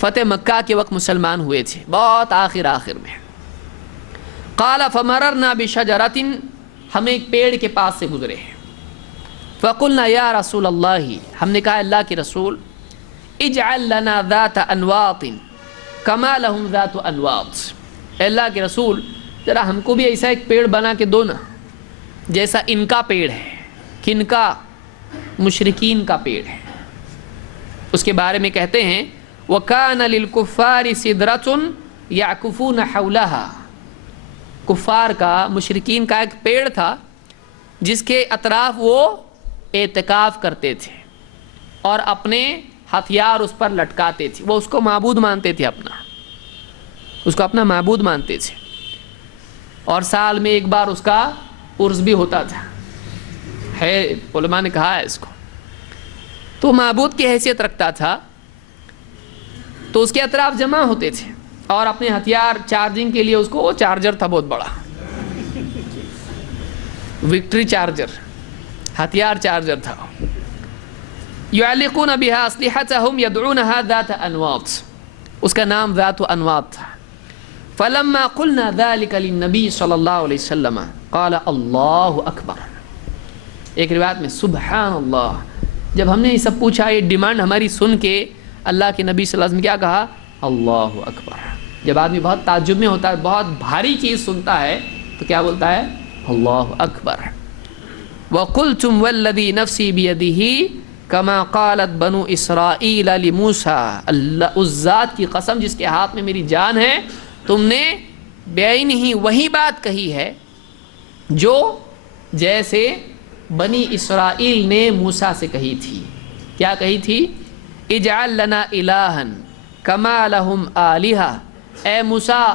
فتح مکہ کے وقت مسلمان ہوئے تھے، بہت آخر میں. قَالَ فَمَرَرْنَا بِشَجَرَةٍ ہم ایک پیڑ کے پاس سے گزرے. فَقُلْنَا يَا رَسُولَ اللَّهِ ہم نے کہا اللہ کے رسول اجعل لنا ذات انواط کما لہم ذات انواط. اے اللہ کے رسول ذرا ہم کو بھی ایسا ایک پیڑ بنا کے دو نا جیسا ان کا پیڑ ہے. کن کا؟ مشرکین کا پیڑ ہے. اس کے بارے میں کہتے ہیں وَكَانَ لِلْكُفَّارِ سِدْرَةٌ يَعْكُفُونَ حَوْلَهَا کفار کا، مشرکین کا ایک پیڑ تھا جس کے اطراف وہ اعتکاف کرتے تھے اور اپنے ہتھیار اس پر لٹکاتے تھے. وہ اس کو معبود مانتے تھے، اس کو اپنا معبود مانتے تھے، اور سال میں ایک بار اس کا عرس بھی ہوتا تھا. ہے علماء نے کہا ہے اس کو. تو معبود کی حیثیت رکھتا تھا، تو اس کے اطراف جمع ہوتے تھے اور اپنے ہتھیار چارجنگ کے لیے اس کو، وہ چارجر تھا بہت بڑا، وکٹری چارجر، ہتھیار چارجر تھا. یعلقون بها اسلحتهم يدعونها ذات انواط اس کا نام ذات انواط تھا. فلما قلنا ذلك للنبي صلی اللہ علیہ وسلم قال اللہ اکبر. ایک روایت میں سبحان اللہ. جب ہم نے یہ سب پوچھا، یہ ڈیمانڈ ہماری سن کے اللہ کے نبی صلی اللہ علیہ وسلم کیا کہا؟ اللہ اکبر. جب آدمی بہت تعجب میں ہوتا ہے، بہت بھاری چیز سنتا ہے تو کیا بولتا ہے؟ اللہ اکبر. وَقُلْتُمْ وَالَّذِي نَفْسِي بِيَدِهِ كَمَا قَالَتْ بَنُو إِسْرَائِيلَ لِمُوسَىٰ. اس ذات کی قسم جس کے ہاتھ میں میری جان ہے، تم نے بعین ہی وہی بات کہی ہے جو جیسے بنی اسرائیل نے موسیٰ سے کہی تھی. کیا کہی تھی؟ اجعل لنا الہا کما لہم آلہہ. اے موسیٰ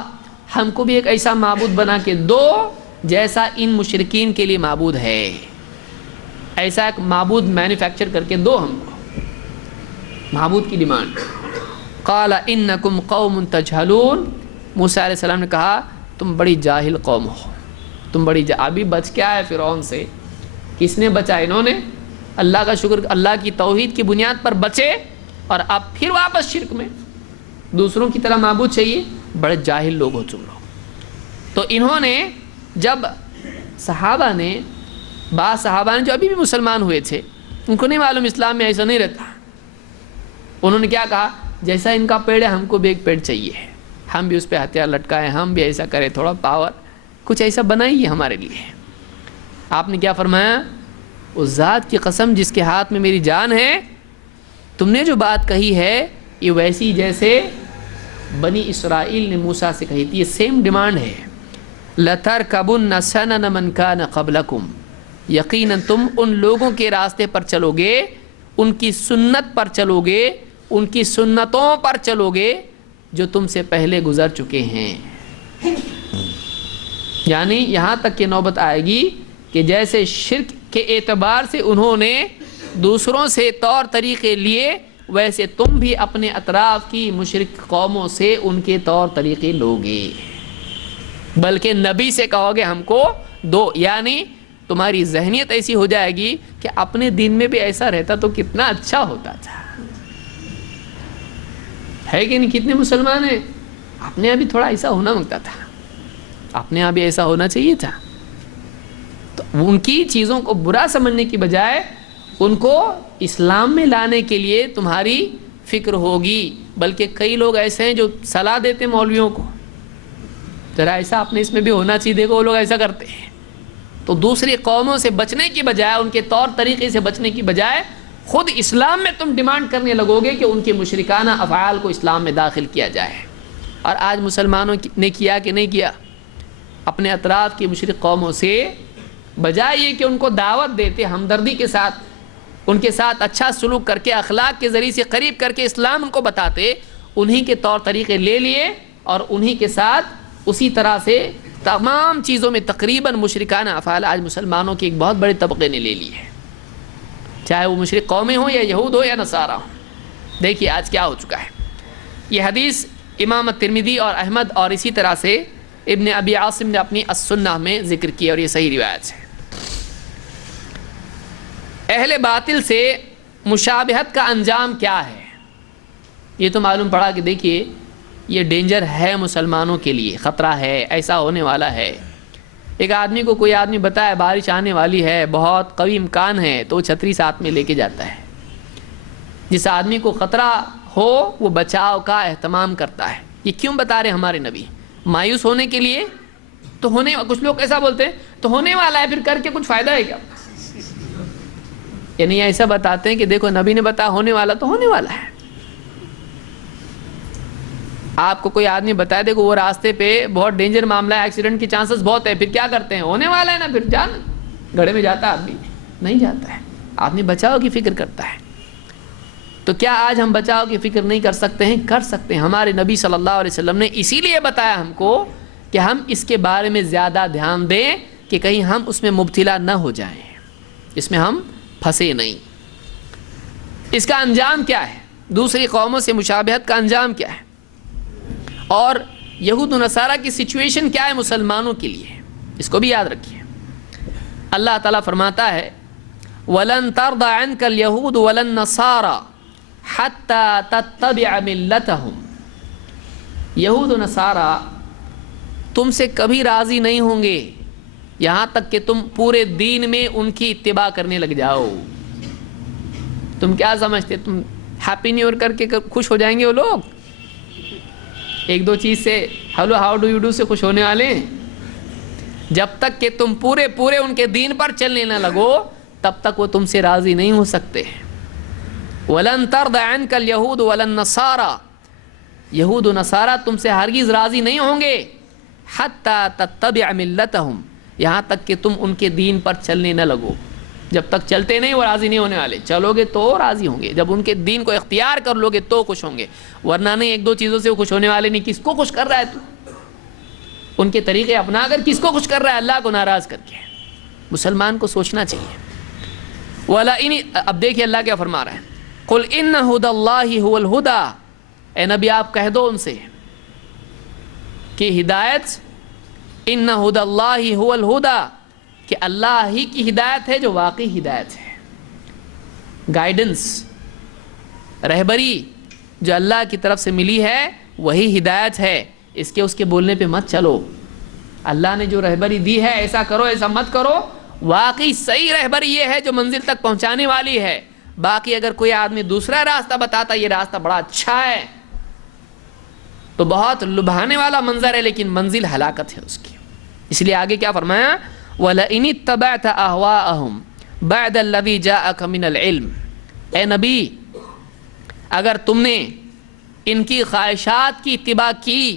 ہم کو بھی ایک ایسا معبود بنا کے دو جیسا ان مشرکین کے لیے معبود ہے، ایسا ایک معبود مینوفیکچر کر کے دو ہم کو، معبود کی ڈیمانڈ۔ قال انکم قوم تجہلون، موسیٰ علیہ السلام نے کہا تم بڑی جاہل قوم ہو، تم بڑی ابھی بچ کیا ہے فرعون سے؟ کس نے بچا؟ انہوں نے۔ اللہ کا شکر، اللہ کی توحید کی بنیاد پر بچے اور اب پھر واپس شرک میں، دوسروں کی طرح معبود چاہیے، بڑے جاہل لوگ ہو تم لوگ۔ تو انہوں نے جب صحابہ نے، بعض صحابہ نے جو ابھی بھی مسلمان ہوئے تھے، ان کو نہیں معلوم اسلام میں ایسا نہیں رہتا، انہوں نے کیا کہا؟ جیسا ان کا پیڑ ہے ہم کو بھی ایک پیڑ چاہیے، ہم بھی اس پہ ہتھیار لٹکائیں، ہم بھی ایسا کریں، تھوڑا پاور کچھ ایسا بنائیے ہمارے لیے۔ آپ نے کیا فرمایا؟ اس ذات کی قسم جس کے ہاتھ میں میری جان ہے، تم نے جو بات کہی ہے یہ ویسی جیسے بنی اسرائیل نے موسیٰ سے کہی تھی، یہ سیم ڈیمانڈ ہے۔ لَتَرْكَبُنَّ سَنَنَ مَنْ كَانَ قَبْلَكُمْ، یقیناً تم ان لوگوں کے راستے پر چلو گے، ان کی سنت پر چلو گے، ان کی سنتوں پر چلو گے جو تم سے پہلے گزر چکے ہیں۔ یعنی یہاں تک کہ نوبت آئے گی کہ جیسے شرک کے اعتبار سے انہوں نے دوسروں سے طور طریقے لیے، ویسے تم بھی اپنے اطراف کی مشرک قوموں سے ان کے طور طریقے لوگے، بلکہ نبی سے کہو گے ہم کو دو، یعنی تمہاری ذہنیت ایسی ہو جائے گی کہ اپنے دین میں بھی ایسا رہتا تو کتنا اچھا ہوتا تھا، ہے کہ نہیں؟ کتنے مسلمان ہیں اپنے یہاں بھی تھوڑا ایسا ہونا مانگتا تھا، اپنے یہاں بھی ایسا ہونا چاہیے تھا۔ تو ان کی چیزوں کو برا سمجھنے کی بجائے ان کو اسلام میں لانے کے لیے تمہاری فکر ہوگی، بلکہ کئی لوگ ایسے ہیں جو صلاح دیتے مولویوں کو، ذرا ایسا اپنے اس میں بھی ہونا چاہیے، دیکھو وہ لوگ ایسا کرتے ہیں۔ تو دوسری قوموں سے بچنے کی بجائے، ان کے طور طریقے سے بچنے کی بجائے، خود اسلام میں تم ڈیمانڈ کرنے لگو گے کہ ان کے مشرکانہ افعال کو اسلام میں داخل کیا جائے۔ اور آج مسلمانوں نے کیا کہ نہیں کیا؟ اپنے اطراف کی مشرک قوموں سے بجائے یہ کہ ان کو دعوت دیتے ہمدردی کے ساتھ، ان کے ساتھ اچھا سلوک کر کے، اخلاق کے ذریعے سے قریب کر کے اسلام ان کو بتاتے، انہی کے طور طریقے لے لیے اور انہی کے ساتھ اسی طرح سے تمام چیزوں میں تقریباً مشرکانہ افعال آج مسلمانوں کے ایک بہت بڑے طبقے نے لے لی ہے، چاہے وہ مشرک قومیں ہوں یا یہود ہو یا نصارہ ہوں۔ دیکھیے آج کیا ہو چکا ہے۔ یہ حدیث امام ترمذی اور احمد اور اسی طرح سے ابن ابی عاصم نے اپنی السنہ میں ذکر کیا اور یہ صحیح روایت ہے۔ اہل باطل سے مشابہت کا انجام کیا ہے؟ یہ تو معلوم پڑا کہ دیکھیے یہ ڈینجر ہے مسلمانوں کے لیے، خطرہ ہے، ایسا ہونے والا ہے۔ ایک آدمی کو کوئی آدمی بتایا بارش آنے والی ہے، بہت قوی امکان ہے، تو وہ چھتری ساتھ میں لے کے جاتا ہے۔ جس آدمی کو خطرہ ہو وہ بچاؤ کا اہتمام کرتا ہے۔ یہ کیوں بتا رہے ہمارے نبی؟ مایوس ہونے کے لیے تو ہونے، کچھ لوگ ایسا بولتے ہیں تو ہونے والا ہے، پھر کر کے کچھ فائدہ ہے کیا؟ یعنی ایسا بتاتے ہیں کہ دیکھو نبی نے بتایا ہونے والا تو ہونے والا ہے۔ آپ کو کوئی آدمی بتائے دیکھو وہ راستے پہ بہت ڈینجر معاملہ ہے، ایکسیڈنٹ کی چانسز بہت ہے، پھر کیا کرتے ہیں؟ ہونے والا ہے نا، پھر جان گڑھے میں جاتا آدمی؟ نہیں جاتا ہے، آدمی بچاؤ کی فکر کرتا ہے۔ تو کیا آج ہم بچاؤ کی فکر نہیں کر سکتے ہیں؟ کر سکتے ہیں۔ ہمارے نبی صلی اللہ علیہ وسلم نے اسی لیے بتایا ہم کو کہ ہم اس کے بارے میں زیادہ دھیان دیں کہ کہیں ہم اس میں مبتلا نہ ہو جائیں، اس میں ہم پھنسے نہیں۔ اس کا انجام کیا ہے؟ دوسری قوموں سے مشابہت کا انجام کیا ہے؟ اور یہود و نصارہ کی سچویشن کیا ہے مسلمانوں کے لیے؟ اس کو بھی یاد رکھیے۔ اللہ تعالیٰ فرماتا ہے وَلَن تَرْضَ عَنْكَ الْيَهُودُ وَلَا النَّصَارَى حَتَّى تَتَّبِعَ مِلَّتَهُمْ، یہود و نصارہ تم سے کبھی راضی نہیں ہوں گے یہاں تک کہ تم پورے دین میں ان کی اتباع کرنے لگ جاؤ۔ تم کیا سمجھتے تم ہیپی نیو ایئر کر کے خوش ہو جائیں گے وہ لوگ؟ ایک دو چیز سے hello how do you do سے خوش ہونے والے ہیں؟ جب تک کہ تم پورے ان کے دین پر چلنے نہ لگو تب تک وہ تم سے راضی نہیں ہو سکتے۔ وَلَن تَرْضَ عَنْكَ الْيَهُودُ وَلَا النَّصَارَى، یہود و نصارہ تم سے ہرگز راضی نہیں ہوں گے، حَتَّى تَتَّبِعَ مِلَّتَهُمْ، یہاں تک کہ تم ان کے دین پر چلنے نہ لگو۔ جب تک چلتے نہیں وہ راضی نہیں ہونے والے، چلو گے تو راضی ہوں گے، جب ان کے دین کو اختیار کر لو گے تو خوش ہوں گے، ورنہ نہیں۔ ایک دو چیزوں سے وہ خوش ہونے والے نہیں۔ کس کو خوش کر رہا ہے تو؟ ان کے طریقے اپنا کر کس کو خوش کر رہا ہے؟ اللہ کو ناراض کر کے۔ مسلمان کو سوچنا چاہیے۔ اب دیکھیے اللہ کیا فرما رہا ہے، قل ان ھدی اللہ ھو الھدی، اے نبی آپ کہہ دو ان سے کہ ہدایت، ان ھدی اللہ ھو الھدی، کہ اللہ ہی کی ہدایت ہے جو واقعی ہدایت ہے۔ گائیڈنس، رہبری جو اللہ کی طرف سے ملی ہے وہی ہدایت ہے، اس کے بولنے پہ مت چلو۔ اللہ نے جو رہبری دی ہے ایسا کرو ایسا مت کرو، واقعی صحیح رہبری یہ ہے جو منزل تک پہنچانے والی ہے۔ باقی اگر کوئی آدمی دوسرا راستہ بتاتا یہ راستہ بڑا اچھا ہے تو بہت لبھانے والا منظر ہے، لیکن منزل ہلاکت ہے اس کی۔ اس لیے آگے کیا فرمایا، وَلَئِنِ اتَّبَعْتَ أَهْوَاءَهُمْ بَعْدَ الَّذِي جَاءَكَ مِنَ الْعِلْمِ، اے نبی اگر تم نے ان کی خواہشات کی اتباع کی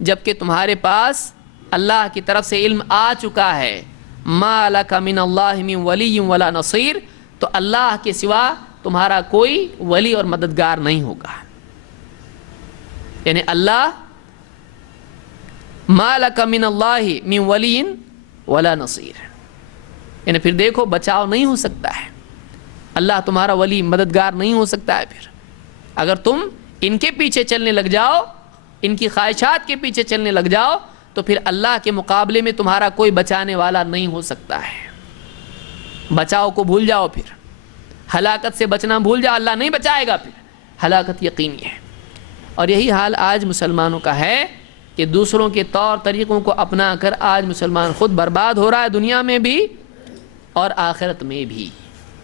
جبکہ تمہارے پاس اللہ کی طرف سے علم آ چکا ہے، مَا لَكَ مِنَ اللَّهِ مِن وَلِيٍّ وَلَا نَصِيرٍ، تو اللہ کے سوا تمہارا کوئی ولی اور مددگار نہیں ہوگا۔ یعنی اللہ مَا لَكَ مِنَ اللَّهِ مِن وَلِيٍّ وَلَا نَصِيرٍ، یعنی پھر دیکھو بچاؤ نہیں ہو سکتا ہے، اللہ تمہارا ولی مددگار نہیں ہو سکتا ہے۔ پھر اگر تم ان کے پیچھے چلنے لگ جاؤ، ان کی خواہشات کے پیچھے چلنے لگ جاؤ، تو پھر اللہ کے مقابلے میں تمہارا کوئی بچانے والا نہیں ہو سکتا ہے۔ بچاؤ کو بھول جاؤ، پھر ہلاکت سے بچنا بھول جاؤ، اللہ نہیں بچائے گا، پھر ہلاکت یقینی ہے۔ اور یہی حال آج مسلمانوں کا ہے کہ دوسروں کے طور طریقوں کو اپنا کر آج مسلمان خود برباد ہو رہا ہے، دنیا میں بھی اور آخرت میں بھی۔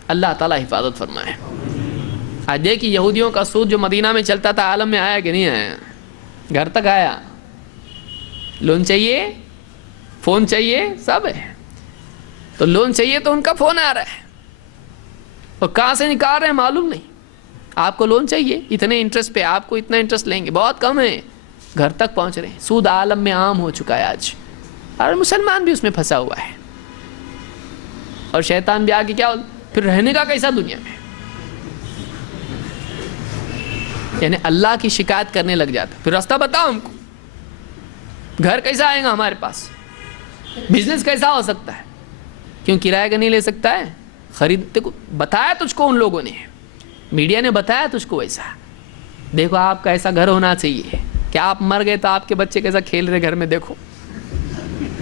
اللہ تعالیٰ حفاظت فرمائے۔ آج دیکھیے یہودیوں کا سود جو مدینہ میں چلتا تھا عالم میں آیا کہ نہیں آیا؟ گھر تک آیا۔ لون چاہیے، فون چاہیے، سب ہے۔ تو لون چاہیے تو ان کا فون آ رہا ہے، اور کہاں سے نکال رہے ہیں معلوم نہیں۔ آپ کو لون چاہیے اتنے انٹرسٹ پہ، آپ کو اتنا انٹرسٹ لیں گے، بہت کم ہے، گھر تک پہنچ رہے ہیں۔ سود عالم میں عام ہو چکا ہے آج، اور مسلمان بھی اس میں پھنسا ہوا ہے۔ اور شیطان بھی آگے کیا، پھر رہنے کا کیسا دنیا میں؟ یعنی اللہ کی شکایت کرنے لگ جاتا، پھر راستہ بتاؤ ہم کو، گھر کیسا آئے گا ہمارے پاس، بزنس کیسا ہو سکتا ہے؟ کیوں کرایہ کا نہیں لے سکتا ہے؟ خریدتے کو بتایا تجھ کو ان لوگوں نے، میڈیا نے بتایا تجھ کو ویسا۔ دیکھو آپ کا ایسا گھر ہونا چاہیے کہ آپ مر گئے تو آپ کے بچے کیسا کھیل رہے گھر میں، دیکھو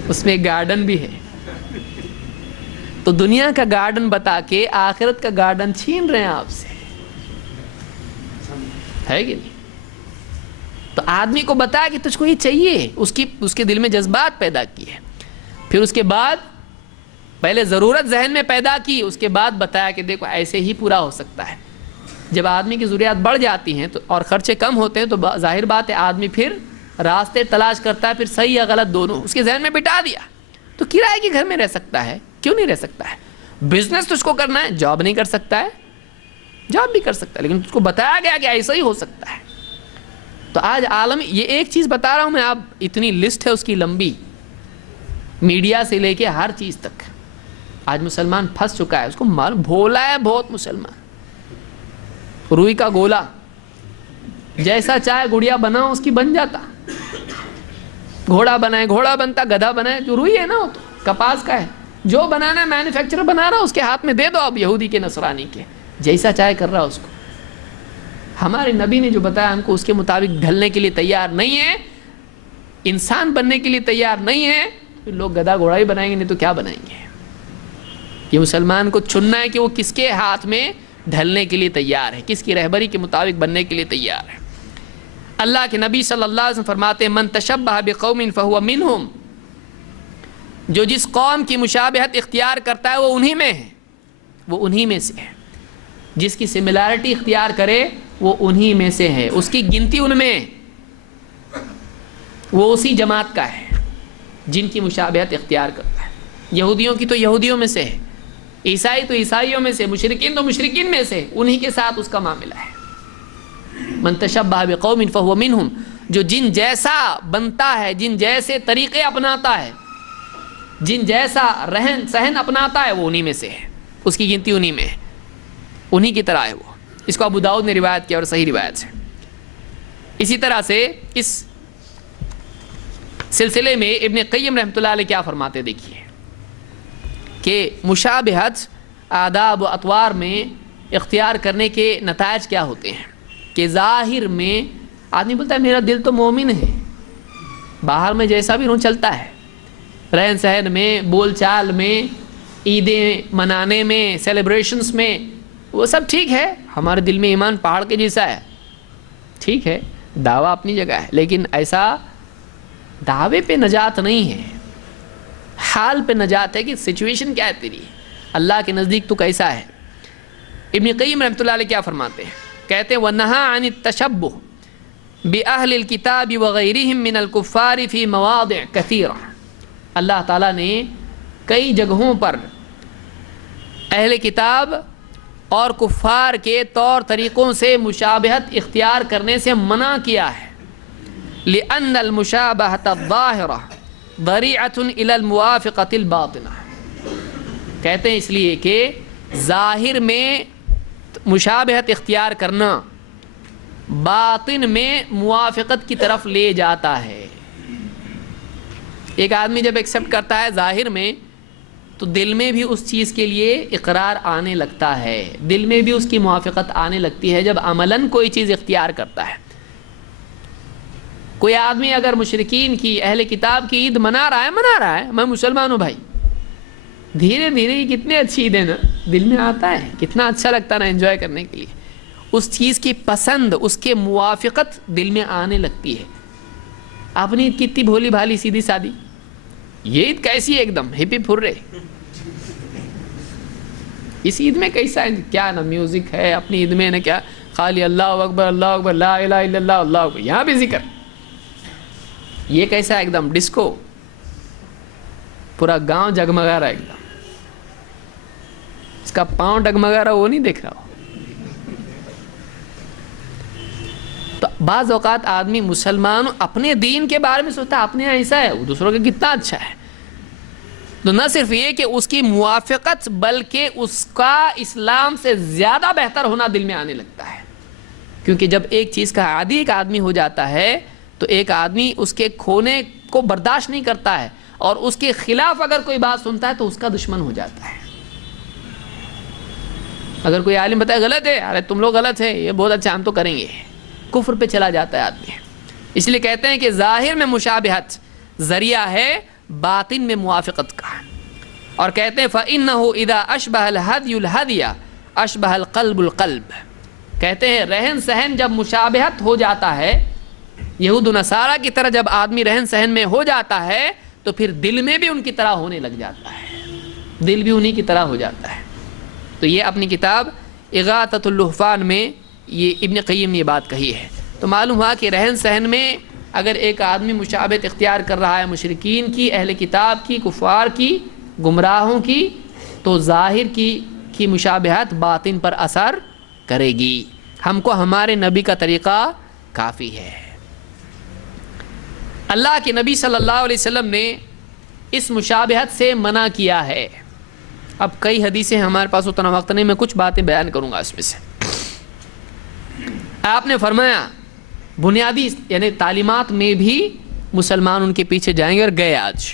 اس میں ایک گارڈن بھی ہے۔ تو دنیا کا گارڈن بتا کے آخرت کا گارڈن چھین رہے ہیں آپ سے، ہے کہ نہیں؟ تو آدمی کو بتایا کہ تجھ کو یہ چاہیے، اس کے دل میں جذبات پیدا کیے، پھر اس کے بعد پہلے ضرورت ذہن میں پیدا کی، اس کے بعد بتایا کہ دیکھو ایسے ہی پورا ہو سکتا ہے۔ جب آدمی کی ضروریات بڑھ جاتی ہیں تو اور خرچے کم ہوتے ہیں تو ظاہر بات ہے آدمی پھر راستے تلاش کرتا ہے، پھر صحیح یا غلط دونوں اس کے ذہن میں بٹھا دیا۔ تو کرائے کے گھر میں رہ سکتا ہے، کیوں نہیں رہ سکتا ہے؟ بزنس تو اس کو کرنا ہے، جاب نہیں کر سکتا ہے؟ جاب بھی کر سکتا ہے، لیکن اس کو بتایا گیا کہ ایسا ہی ہو سکتا ہے۔ تو آج عالم، یہ ایک چیز بتا رہا ہوں میں، آپ اتنی لسٹ ہے اس کی لمبی، میڈیا سے لے کے ہر چیز تک۔ آج مسلمان پھنس چکا ہے، اس کو معلوم، بھولا ہے بہت مسلمان، روئی کا گولا، جیسا چاہے گڑیا بناؤ اس کی بن جاتا، گھوڑا بنائے گھوڑا بنتا، گدھا بنائے، جو روئی ہے نا وہ تو کپاس کا ہے، جو بنانا ہے مینوفیکچرر بنا رہا اس کے ہاتھ میں دے دو، اب یہودی کے نصرانی کے، جیسا چاہے کر رہا اس کو۔ ہمارے نبی نے جو بتایا ہم کو اس کے مطابق ڈھلنے کے لیے تیار نہیں ہے، انسان بننے کے لیے تیار نہیں ہے، پھر لوگ گدھا گھوڑا ہی بنائیں گے، نہیں تو کیا بنائیں گے؟ یہ مسلمان کو چننا ہے کہ وہ کس کے ہاتھ میں ڈھلنے کے لیے تیار ہے، کس کی رہبری کے مطابق بننے کے لیے تیار ہے۔ اللہ کے نبی صلی اللہ علیہ وسلم فرماتے ہیں من تشبہ بقوم فہو منہم، جو جس قوم کی مشابہت اختیار کرتا ہے وہ انہی میں ہے، وہ انہی میں سے ہے، جس کی سملیرٹی اختیار کرے وہ انہی میں سے ہے، اس کی گنتی ان میں، وہ اسی جماعت کا ہے جن کی مشابہت اختیار کرتا ہے۔ یہودیوں کی تو یہودیوں میں سے ہے، عیسائی تو عیسائیوں میں سے، مشرکین تو مشرکین میں سے، انہی کے ساتھ اس کا معاملہ ہے۔ من تشبہ بقوم فہو منہم، جو جن جیسا بنتا ہے، جن جیسے طریقے اپناتا ہے، جن جیسا رہن سہن اپناتا ہے وہ انہی میں سے ہے، اس کی گنتی انہی میں ہے، انہی کی طرح ہے وہ۔ اس کو ابو داؤد نے روایت کیا اور صحیح روایت ہے۔ اسی طرح سے اس سلسلے میں ابن قیم رحمۃ اللہ علیہ کیا فرماتے دیکھیے کہ مشابہت آداب و اطوار میں اختیار کرنے کے نتائج کیا ہوتے ہیں کہ ظاہر میں آدمی بولتا ہے میرا دل تو مومن ہے، باہر میں جیسا بھی چلتا ہے، رہن سہن میں، بول چال میں، عیدیں منانے میں، سیلیبریشنز میں، وہ سب ٹھیک ہے، ہمارے دل میں ایمان پہاڑ کے جیسا ہے، ٹھیک ہے، دعویٰ اپنی جگہ ہے، لیکن ایسا دعوے پہ نجات نہیں ہے، حال پہ نجات ہے کہ سچویشن کیا ہے تیری، اللہ کے نزدیک تو کیسا ہے۔ ابن قیم رحمۃ اللہ علیہ کیا فرماتے ہیں، کہتے ہیں وَنَهَا عَنِ التَّشَبُّهِ بِأَهْلِ الْكِتَابِ وَغَيْرِهِمْ مِنَ الْكُفَّارِ فِي مَوَاضِعٍ كَثِيرَةٍ، اللہ تعالیٰ نے کئی جگہوں پر اہل کتاب اور کفار کے طور طریقوں سے مشابہت اختیار کرنے سے منع کیا ہے، لِأَنَّ الْمُشَابَهَةَ الظَّاهِرَةَ ذَرِيعَةٌ إِلَى الْمُوَافِقَةِ الْبَاطِنَةِ، کہتے ہیں اس لیے کہ ظاہر میں مشابہت اختیار کرنا باطن میں موافقت کی طرف لے جاتا ہے۔ ایک آدمی جب ایکسیپٹ کرتا ہے ظاہر میں تو دل میں بھی اس چیز کے لیے اقرار آنے لگتا ہے، دل میں بھی اس کی موافقت آنے لگتی ہے جب عملاً کوئی چیز اختیار کرتا ہے۔ کوئی آدمی اگر مشرکین کی، اہل کتاب کی عید منا رہا ہے، میں مسلمان ہوں بھائی، دھیرے دھیرے یہ کتنے اچھی عید ہے نا، دل میں آتا ہے، کتنا اچھا لگتا ہے نا انجوائے کرنے کے لیے، اس چیز کی پسند، اس کے موافقت دل میں آنے لگتی ہے۔ اپنی عید کتنی بھولی بھالی سیدھی سادی، یہ عید کیسی ہے ایک دم ہپی پھرے، اس عید میں کیسا ہے، کیا نا میوزک ہے اپنی عید میں نا، کیا خالی اللہ اکبر لا الہ الا اللہ اللہ اکبر، یہاں بھی ذکر، یہ کیسا ایک دم ڈسکو، پورا گاؤں جگمگا رہا ہے ایک دم، اس کا پاؤں ڈگمگا رہا وہ نہیں دیکھ رہا ہو۔ تو بعض اوقات آدمی مسلمان اپنے دین کے بارے میں سوچتا ہے اپنے ایسا ہے، وہ دوسروں کا کتنا اچھا ہے، تو نہ صرف یہ کہ اس کی موافقت بلکہ اس کا اسلام سے زیادہ بہتر ہونا دل میں آنے لگتا ہے، کیونکہ جب ایک چیز کا عادی ایک آدمی ہو جاتا ہے تو ایک آدمی اس کے کھونے کو برداشت نہیں کرتا ہے، اور اس کے خلاف اگر کوئی بات سنتا ہے تو اس کا دشمن ہو جاتا ہے۔ اگر کوئی عالم بتائے غلط ہے، ارے تم لوگ غلط ہے، یہ بہت اچھا ہم تو کریں گے، کفر پہ چلا جاتا ہے آدمی۔ اس لیے کہتے ہیں کہ ظاہر میں مشابہت ذریعہ ہے باطن میں موافقت کا، اور کہتے ہیں فَإِنَّهُ إِذَا أَشْبَهَ الْهَدْيُ الْهَدْيَ أَشْبَهَ الْقَلْبُ الْقَلْبَ، کہتے ہیں رہن سہن جب مشابہت ہو جاتا ہے، یہود و نصارہ کی طرح جب آدمی رہن سہن میں ہو جاتا ہے تو پھر دل میں بھی ان کی طرح ہونے لگ جاتا ہے، دل بھی انہی کی طرح ہو جاتا ہے۔ تو یہ اپنی کتاب اغاثۃ اللہفان میں یہ ابن قیم نے یہ بات کہی ہے۔ تو معلوم ہوا کہ رہن سہن میں اگر ایک آدمی مشابہت اختیار کر رہا ہے مشرکین کی، اہل کتاب کی، کفار کی، گمراہوں کی، تو ظاہر کی مشابہت باطن پر اثر کرے گی۔ ہم کو ہمارے نبی کا طریقہ کافی ہے۔ اللہ کے نبی صلی اللہ علیہ وسلم نے اس مشابہت سے منع کیا ہے۔ اب کئی حدیثیں ہمارے پاس اتنا وقت نہیں، میں کچھ باتیں بیان کروں گا اس میں سے۔ آپ نے فرمایا بنیادی یعنی تعلیمات میں بھی مسلمان ان کے پیچھے جائیں گے، اور گئے آج۔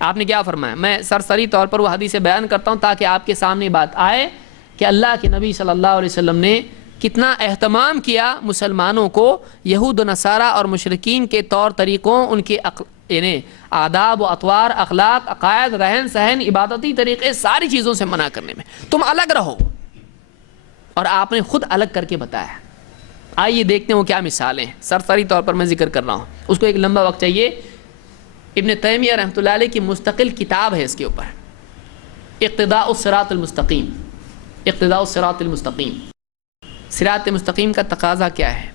آپ نے کیا فرمایا، میں سرسری طور پر وہ حدیثیں بیان کرتا ہوں تاکہ آپ کے سامنے بات آئے کہ اللہ کے نبی صلی اللہ علیہ وسلم نے کتنا اہتمام کیا مسلمانوں کو یہود و نصارہ اور مشرکین کے طور طریقوں، ان کے یعنی آداب و اطوار، اخلاق، عقائد، رہن سہن، عبادتی طریقے، ساری چیزوں سے منع کرنے میں۔ تم الگ رہو، اور آپ نے خود الگ کر کے بتایا۔ آئیے دیکھتے ہیں وہ کیا مثالیں ہیں، سرسری طور پر میں ذکر کر رہا ہوں، اس کو ایک لمبا وقت چاہیے۔ ابن تیمیہ رحمۃ اللہ علیہ کی مستقل کتاب ہے اس کے اوپر، اقتداء الصراط المستقیم، اقتداء الصراط المستقیم، صراط مستقیم کا تقاضا کیا ہے۔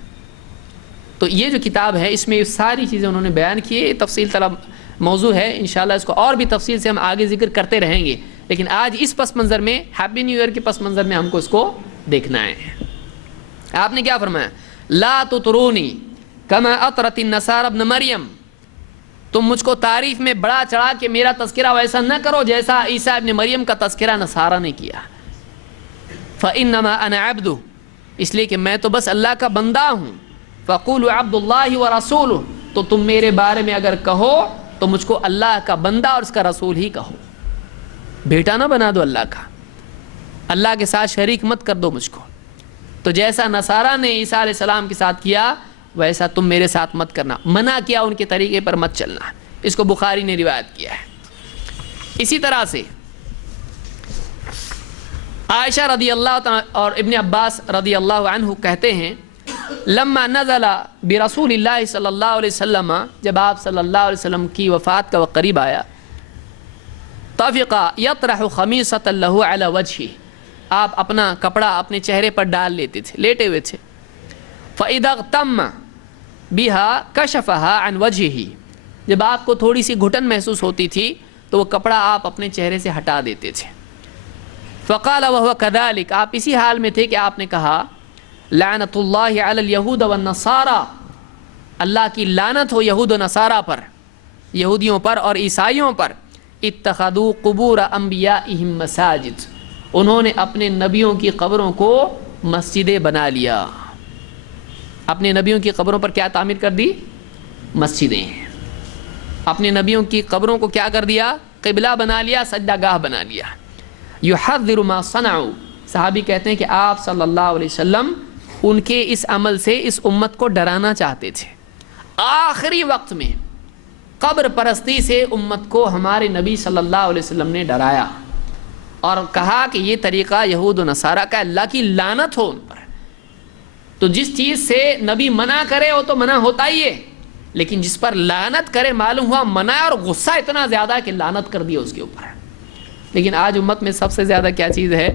تو یہ جو کتاب ہے اس میں یہ ساری چیزیں انہوں نے بیان کی ہے، تفصیل طلب موضوع ہے، انشاءاللہ اس کو اور بھی تفصیل سے ہم آگے ذکر کرتے رہیں گے، لیکن آج اس پس منظر میں، ہیپی نیو ایئر کے پس منظر میں ہم کو اس کو دیکھنا ہے۔ آپ نے کیا فرمایا، لا تطرونی کما اطرت النصارى ابن مریم، تم مجھ کو تعریف میں بڑا چڑھا کے میرا تذکرہ ویسا نہ کرو جیسا عیسیٰ ابن مریم کا تذکرہ نصارہ نے کیا۔ فإنما أنا عبد، اس لیے کہ میں تو بس اللہ کا بندہ ہوں۔ فقولوا عبد اللہ ورسولہ، تو تم میرے بارے میں اگر کہو تو مجھ کو اللہ کا بندہ اور اس کا رسول ہی کہو، بیٹا نہ بنا دو اللہ کا، اللہ کے ساتھ شریک مت کر دو مجھ کو۔ تو جیسا نصارہ نے عیسیٰ علیہ السلام کے ساتھ کیا ویسا تم میرے ساتھ مت کرنا، منع کیا ان کے طریقے پر مت چلنا۔ اس کو بخاری نے روایت کیا ہے۔ اسی طرح سے عائشہ رضی اللہ تعالیٰ اور ابن عباس رضی اللہ عنہ کہتے ہیں لما نزل برسول اللہ صلی اللہ علیہ وسلم، جب آپ صلی اللہ علیہ وسلم کی وفات کا وقت قریب آیا، طفق یطرح خمیصۃ له علی وجہہ، آپ اپنا کپڑا اپنے چہرے پر ڈال لیتے تھے، لیٹے ہوئے تھے۔ فاذا اغتم بها کشفها عن وجهه، جب آپ کو تھوڑی سی گھٹن محسوس ہوتی تھی تو وہ کپڑا آپ اپنے چہرے سے ہٹا دیتے تھے۔ فقال وهو كذلك، آپ اسی حال میں تھے کہ آپ نے کہا لعنت اللہ علی الیہود والنصارى، اللہ کی لعنت ہو یہود و نصارہ پر، یہودیوں پر اور عیسائیوں پر، اتخذوا قبور انبیائہم مساجد، انہوں نے اپنے نبیوں کی قبروں کو مسجدیں بنا لیا۔ اپنے نبیوں کی قبروں پر کیا تعمیر کر دی؟ مسجدیں۔ اپنے نبیوں کی قبروں کو کیا کر دیا؟ قبلہ بنا لیا، سجدہ گاہ بنا لیا۔ یحذر ما صنعوا، صحابی کہتے ہیں کہ آپ صلی اللہ علیہ وسلم ان کے اس عمل سے اس امت کو ڈرانا چاہتے تھے۔ آخری وقت میں قبر پرستی سے امت کو ہمارے نبی صلی اللہ علیہ وسلم نے ڈرایا اور کہا کہ یہ طریقہ یہود و نصارہ کا، اللہ کی لعنت ہو ان پر۔ تو جس چیز سے نبی منع کرے وہ تو منع ہوتا ہی ہے، لیکن جس پر لعنت کرے معلوم ہوا منع، اور غصہ اتنا زیادہ ہے کہ لعنت کر دیا اس کے اوپر۔ لیکن آج امت میں سب سے زیادہ کیا چیز ہے؟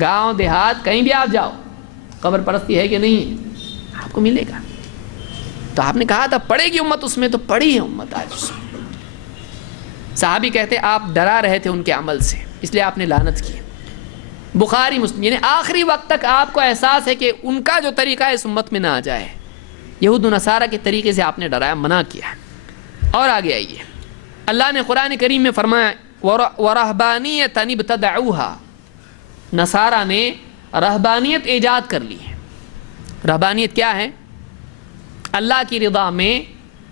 گاؤں دیہات کہیں بھی آپ جاؤ، قبر پرستی ہے کہ نہیں؟ آپ کو ملے گا۔ تو آپ نے کہا تھا پڑے گی امت اس میں، تو پڑی ہے امت آج اس میں۔ صحابی کہتے آپ ڈرا رہے تھے ان کے عمل سے، اس لیے آپ نے لعنت کی۔ بخاری مسلم، یعنی آخری وقت تک آپ کو احساس ہے کہ ان کا جو طریقہ ہے اس امت میں نہ آ جائے، یہود و نصارہ کے طریقے سے آپ نے ڈرایا، منع کیا۔ اور آگے آئیے، اللہ نے قرآن کریم میں فرمایا وَرَهْبَانِيَّةً ابْتَدَعُوهَا، نصارہ نے رہبانیت ایجاد کر لی ہے۔ رہبانیت کیا ہے؟ اللہ کی رضا میں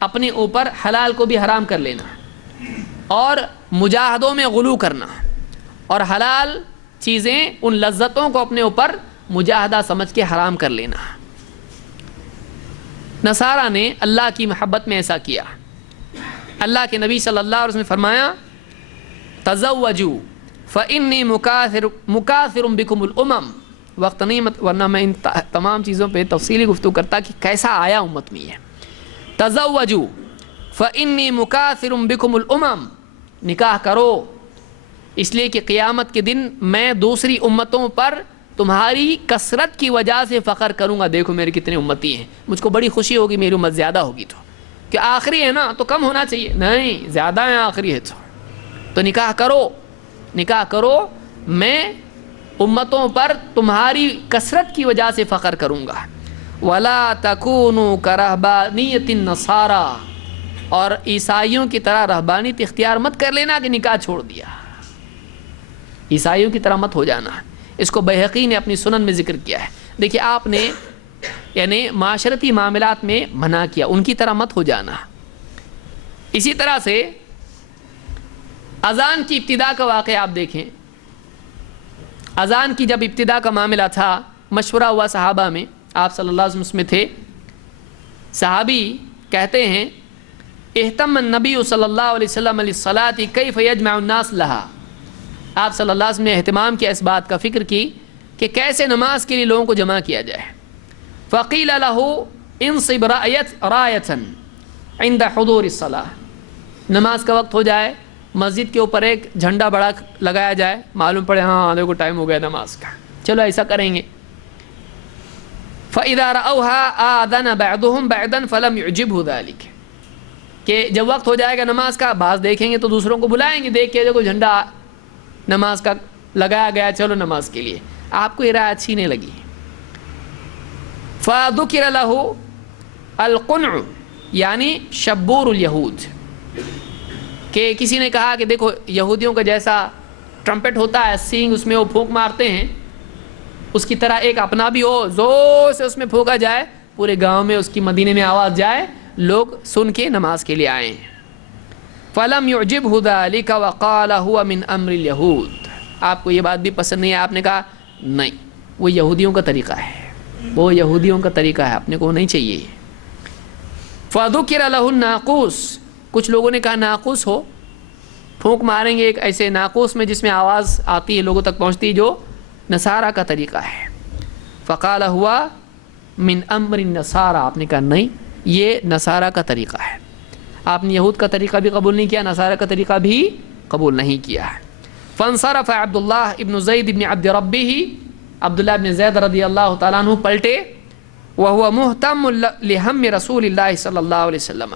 اپنے اوپر حلال کو بھی حرام کر لینا، اور مجاہدوں میں غلو کرنا، اور حلال چیزیں ان لذتوں کو اپنے اوپر مجاہدہ سمجھ کے حرام کر لینا۔ نصارہ نے اللہ کی محبت میں ایسا کیا۔ اللہ کے نبی صلی اللہ علیہ وسلم نے فرمایا تزوجوا فإنی مکاثر بکم الامم، وقت نہیں ورنہ میں ان تمام چیزوں پہ تفصیلی گفتگو کرتا کہ کیسا آیا امت میں یہ۔ تزوجوا فإنی مکاثر بکم الامم، نکاح کرو اس لیے کہ قیامت کے دن میں دوسری امتوں پر تمہاری کثرت کی وجہ سے فخر کروں گا، دیکھو میرے کتنے امتی ہیں، مجھ کو بڑی خوشی ہوگی میری امت زیادہ ہوگی، تو کہ آخری ہے نا تو کم ہونا چاہیے، نہیں زیادہ ہے آخری ہے تو نکاح کرو، نکاح کرو، میں امتوں پر تمہاری کثرت کی وجہ سے فخر کروں گا۔ وَلَا تَكُونُوا كَرَهْبَانِيَّةِ النَّصَارَى، اور عیسائیوں کی طرح رہبانیت اختیار مت کر لینا کہ نکاح چھوڑ دیا، عیسائیوں کی طرح مت ہو جانا۔ اس کو بیہقی نے اپنی سنن میں ذکر کیا ہے۔ دیکھیے آپ نے یعنی معاشرتی معاملات میں منع کیا، ان کی طرح مت ہو جانا۔ اسی طرح سے اذان کی ابتدا کا واقعہ آپ دیکھیں، اذان کی جب ابتدا کا معاملہ تھا، مشورہ ہوا صحابہ میں، آپ صلی اللہ علیہ وسلم میں تھے، صحابی کہتے ہیں اہتم النبی صلی اللہ علیہ وسلم للصلاۃ کیف یجمع الناس لها، آپ صلی اللہ علیہ وسلم نے اہتمام کیا، اس بات کا فکر کی کہ کیسے نماز کے لیے لوگوں کو جمع کیا جائے۔ فقیل له انصب رایۃ عند حضور الصلاۃ، نماز کا وقت ہو جائے مسجد کے اوپر ایک جھنڈا بڑا لگایا جائے، معلوم پڑے ہاں دیکھو ٹائم ہو گیا نماز کا، چلو ایسا کریں گے۔ فَإِذَا رَأَوْهَا آذَنَ بَعْضُهُمْ بَعْضًا فَلَمْ يُعْجِبْهُ ذَلِكَ، کہ جب وقت ہو جائے گا نماز کا، بعض دیکھیں گے تو دوسروں کو بلائیں گے، دیکھ کے دیکھو جھنڈا نماز کا لگایا گیا، چلو نماز کے لیے، آپ کو یہ رائے اچھی نہیں لگی۔ فَذُكِرَ لَهُ الْقُنْعُ، یعنی شبور الیہود، کہ کسی نے کہا کہ دیکھو یہودیوں کا جیسا ٹرمپٹ ہوتا ہے، سینگ اس میں وہ پھونک مارتے ہیں، اس کی طرح ایک اپنا بھی ہو، زور سے اس میں پھونکا جائے، پورے گاؤں میں اس کی مدینے میں آواز جائے، لوگ سن کے نماز کے لیے آئے ہیں۔ فَلَمْ يُعْجِبْهُ ذَلِكَ وَقَالَ هُوَ مِنْ أَمْرِ الْيَهُودِ، آپ کو یہ بات بھی پسند نہیں ہے، آپ نے کہا نہیں وہ یہودیوں کا طریقہ ہے، وہ یہودیوں کا طریقہ ہے، اپنے کو نہیں چاہیے۔ فَذُكِرَ لَهُ النَّاقُوسُ، کچھ لوگوں نے کہا ناقوس ہو، پھونک ماریں گے ایک ایسے ناقوس میں جس میں آواز آتی ہے لوگوں تک پہنچتی، جو نصارہ کا طریقہ ہے۔ فقال ہوا من امر النصارى، آپ نے کہا نہیں یہ نصارہ کا طریقہ ہے، آپ نے یہود کا طریقہ بھی قبول نہیں کیا، نصارہ کا طریقہ بھی قبول نہیں کیا ہے۔ فانصرف عبداللہ ابن زید ابن عبد ربہ، عبداللہ ابن زید رضی اللہ تعالیٰ عنہ پلٹے، وہو محتم لہم رسول اللہ صلی اللہ علیہ وسلم،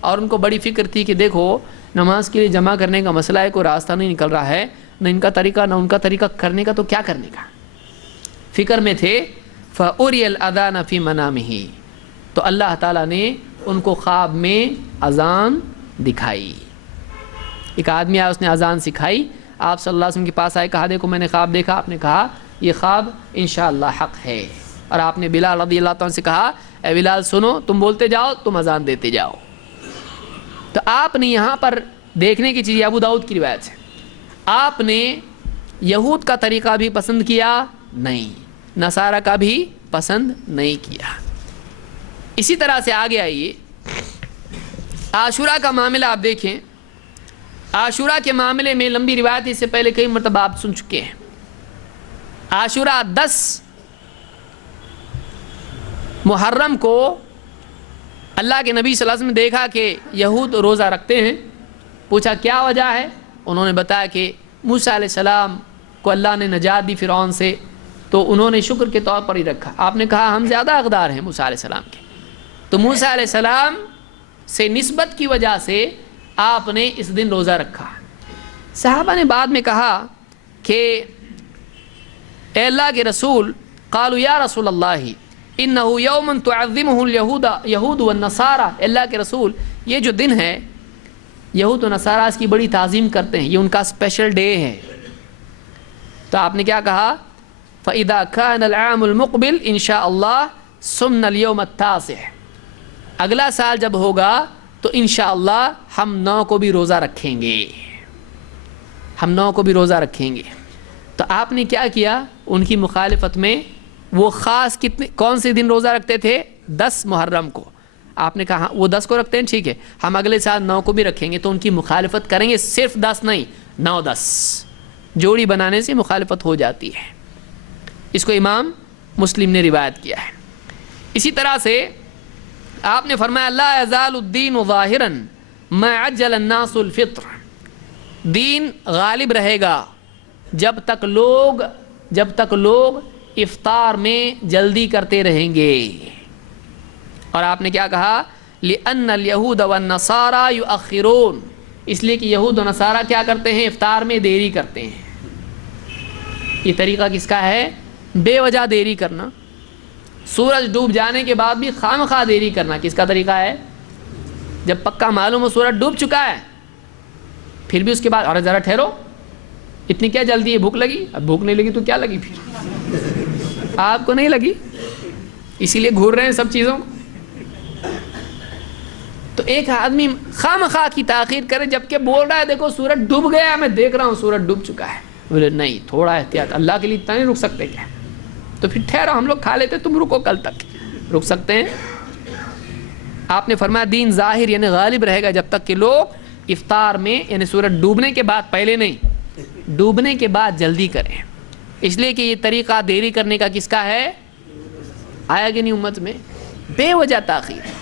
اور ان کو بڑی فکر تھی کہ دیکھو نماز کے لیے جمع کرنے کا مسئلہ ہے، کوئی راستہ نہیں نکل رہا ہے، نہ ان کا طریقہ نہ ان کا طریقہ کرنے کا، تو کیا کرنے کا، فکر میں تھے۔ فَأُرِيَ الْأَذَانَ فِي مَنَامِهِ، تو اللہ تعالیٰ نے ان کو خواب میں اذان دکھائی، ایک آدمی آیا اس نے اذان سکھائی، آپ صلی اللہ علیہ وسلم کے پاس آئے، کہا دیکھو میں نے خواب دیکھا، آپ نے کہا یہ خواب انشاءاللہ حق ہے، اور آپ نے بلال رضی اللہ عنہ سے کہا اے بلال سنو، تم بولتے جاؤ تم اذان دیتے جاؤ۔ تو آپ نے یہاں پر دیکھنے کی چیز، ابو داؤد کی روایت ہے، آپ نے یہود کا طریقہ بھی پسند کیا نہیں، نصارہ کا بھی پسند نہیں کیا۔ اسی طرح سے آگے آئیے، عاشورہ کا معاملہ آپ دیکھیں، عاشورہ کے معاملے میں لمبی روایت اس سے پہلے کئی مرتبہ آپ سن چکے ہیں۔ عاشورہ 10 محرم کو اللہ کے نبی صلی اللہ علیہ وسلم نے دیکھا کہ یہود روزہ رکھتے ہیں، پوچھا کیا وجہ ہے، انہوں نے بتایا کہ موسیٰ علیہ السلام کو اللہ نے نجات دی فرعون سے، تو انہوں نے شکر کے طور پر ہی رکھا۔ آپ نے کہا ہم زیادہ حقدار ہیں موسیٰ علیہ السلام کے، تو موسیٰ علیہ السلام سے نسبت کی وجہ سے آپ نے اس دن روزہ رکھا۔ صحابہ نے بعد میں کہا کہ اے اللہ کے رسول، قالوا یا رسول اللہ انہو یوم تعظمہ اليہود والنصارى، اللہ کے رسول یہ جو دن ہے یہود و نصارہ اس کی بڑی تعظیم کرتے ہیں، یہ ان کا اسپیشل ڈے ہے۔ تو آپ نے کیا کہا فَإِذَا كَانَ الْعَامُ الْمُقْبِلِ إِنْ شَاءَ اللَّهُ سُمْنَ الْيَوْمَ التَّاسِعِ، اگلا سال جب ہوگا تو انشاءاللہ ہم 9 کو بھی روزہ رکھیں گے، ہم 9 کو بھی روزہ رکھیں گے۔ تو آپ نے کیا کیا، ان کی مخالفت میں وہ خاص کون سے دن روزہ رکھتے تھے، 10 محرم کو، آپ نے کہا وہ 10 کو رکھتے ہیں ٹھیک ہے، ہم اگلے سال 9 کو بھی رکھیں گے، تو ان کی مخالفت کریں گے، صرف 10 نہیں 9 10 جوڑی بنانے سے مخالفت ہو جاتی ہے۔ اس کو امام مسلم نے روایت کیا ہے۔ اسی طرح سے آپ نے فرمایا لا یزال الدین ظاہرا ما عجل الناس الفطر، دین غالب رہے گا جب تک لوگ افطار میں جلدی کرتے رہیں گے۔ اور آپ نے کیا کہا لأن اليہود والنصارى یؤخرون، اس لیے کہ یہود و نصارہ کیا کرتے ہیں، افطار میں دیری کرتے ہیں۔ یہ طریقہ کس کا ہے، بے وجہ دیری کرنا، سورج ڈوب جانے کے بعد بھی خواہ دیری کرنا کس کا طریقہ ہے، جب پکا معلوم ہو سورج ڈوب چکا ہے پھر بھی اس کے بعد ارے ذرا ٹھہرو، اتنی کیا جلدی ہے، بھوک لگی، اب بھوک نہیں لگی تو کیا لگی، پھر آپ کو نہیں لگی اسی لیے گھور رہے ہیں سب چیزوں کو۔ تو ایک آدمی خواہ کی تاخیر کرے جبکہ بول رہا ہے دیکھو سورج ڈوب گیا، میں دیکھ رہا ہوں سورج ڈوب چکا ہے، بولے نہیں تھوڑا احتیاط، اللہ کے لیے اتنا نہیں رک سکتے کیا، تو پھر ٹھہرو ہم لوگ کھا لیتے، تم رکو کل تک، رک سکتے ہیں۔ آپ نے فرمایا دین ظاہر یعنی غالب رہے گا جب تک کہ لوگ افطار میں یعنی سورج ڈوبنے کے بعد، پہلے نہیں ڈوبنے کے بعد جلدی کریں، اس لیے کہ یہ طریقہ دیری کرنے کا کس کا ہے، آیا کہ نہیں امت میں، بے وجہ تاخیر،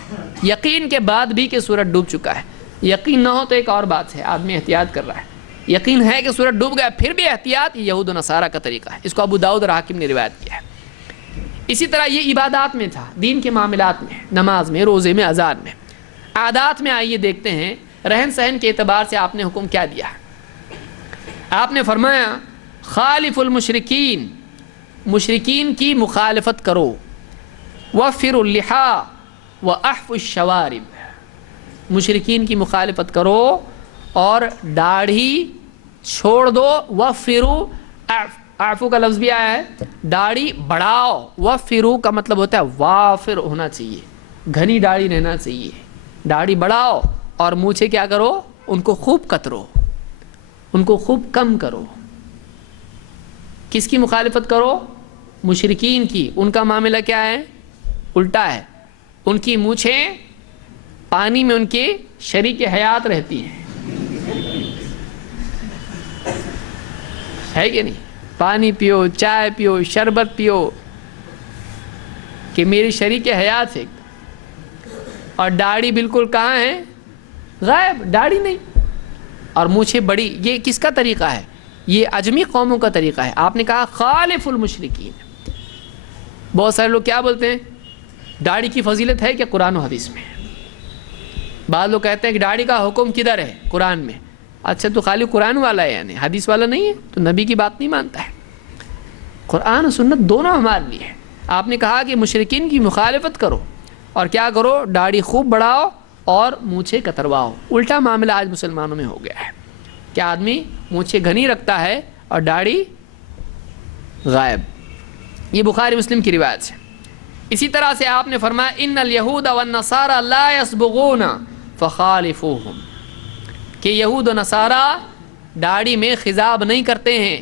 یقین کے بعد بھی کہ سورج ڈوب چکا ہے، یقین نہ ہو تو ایک اور بات ہے، آدمی احتیاط کر رہا ہے، یقین ہے کہ سورج ڈوب گیا پھر بھی احتیاط، یہ یہود و نصارہ کا طریقہ ہے، اس کو ابو داؤد اور حاکم نے روایت کیا ہے۔ اسی طرح یہ عبادات میں تھا، دین کے معاملات میں، نماز میں، روزے میں، اذان میں۔ عادات میں آئیے دیکھتے ہیں، رہن سہن کے اعتبار سے آپ نے حکم کیا دیا، آپ نے فرمایا خالف المشرکین، مشرکین کی مخالفت کرو، وفر اللحى واحف الشوارب، مشرکین کی مخالفت کرو اور داڑھی چھوڑ دو، وفرو، عفو کا لفظ بھی آیا ہے، داڑھی بڑھاؤ، وفرو کا مطلب ہوتا ہے وافر ہونا چاہیے، گھنی داڑھی رہنا چاہیے، داڑھی بڑھاؤ اور مونچھیں کیا کرو؟ ان کو خوب کترو، ان کو خوب کم کرو۔ کس کی مخالفت کرو؟ مشرکین کی۔ ان کا معاملہ کیا ہے؟ الٹا ہے۔ ان کی مونچھیں پانی میں ان کی شریک حیات رہتی ہیں، ہے کہ نہیں؟ پانی پیو، چائے پیو، شربت پیو کہ میری شریک حیات ہے۔ اور داڑھی بالکل کہاں ہے؟ غائب، داڑھی نہیں، اور مونچھیں بڑی۔ یہ کس کا طریقہ ہے؟ یہ عجمی قوموں کا طریقہ ہے۔ آپ نے کہا خالف المشرکین۔ بہت سارے لوگ کیا بولتے ہیں؟ داڑھی کی فضیلت ہے کہ قرآن و حدیث میں؟ بعض لوگ کہتے ہیں کہ داڑھی کا حکم کدھر ہے؟ قرآن میں۔ اچھا تو خالی قرآن والا ہے یعنی حدیث والا نہیں ہے، تو نبی کی بات نہیں مانتا ہے۔ قرآن و سنت دونوں ہمارے لیے ہے۔ آپ نے کہا کہ مشرکین کی مخالفت کرو اور کیا کرو؟ داڑھی خوب بڑھاؤ اور مونچھیں کترواؤ۔ الٹا معاملہ آج مسلمانوں میں ہو گیا ہے کہ آدمی مونچھیں گھنی رکھتا ہے اور داڑھی غائب۔ یہ بخاری مسلم کی روایت ہے۔ اسی طرح سے آپ نے فرمایا ان الیہود والنصارى لا یصبغون فخالفوہم، کہ یہود و نصارہ داڑھی میں خضاب نہیں کرتے ہیں،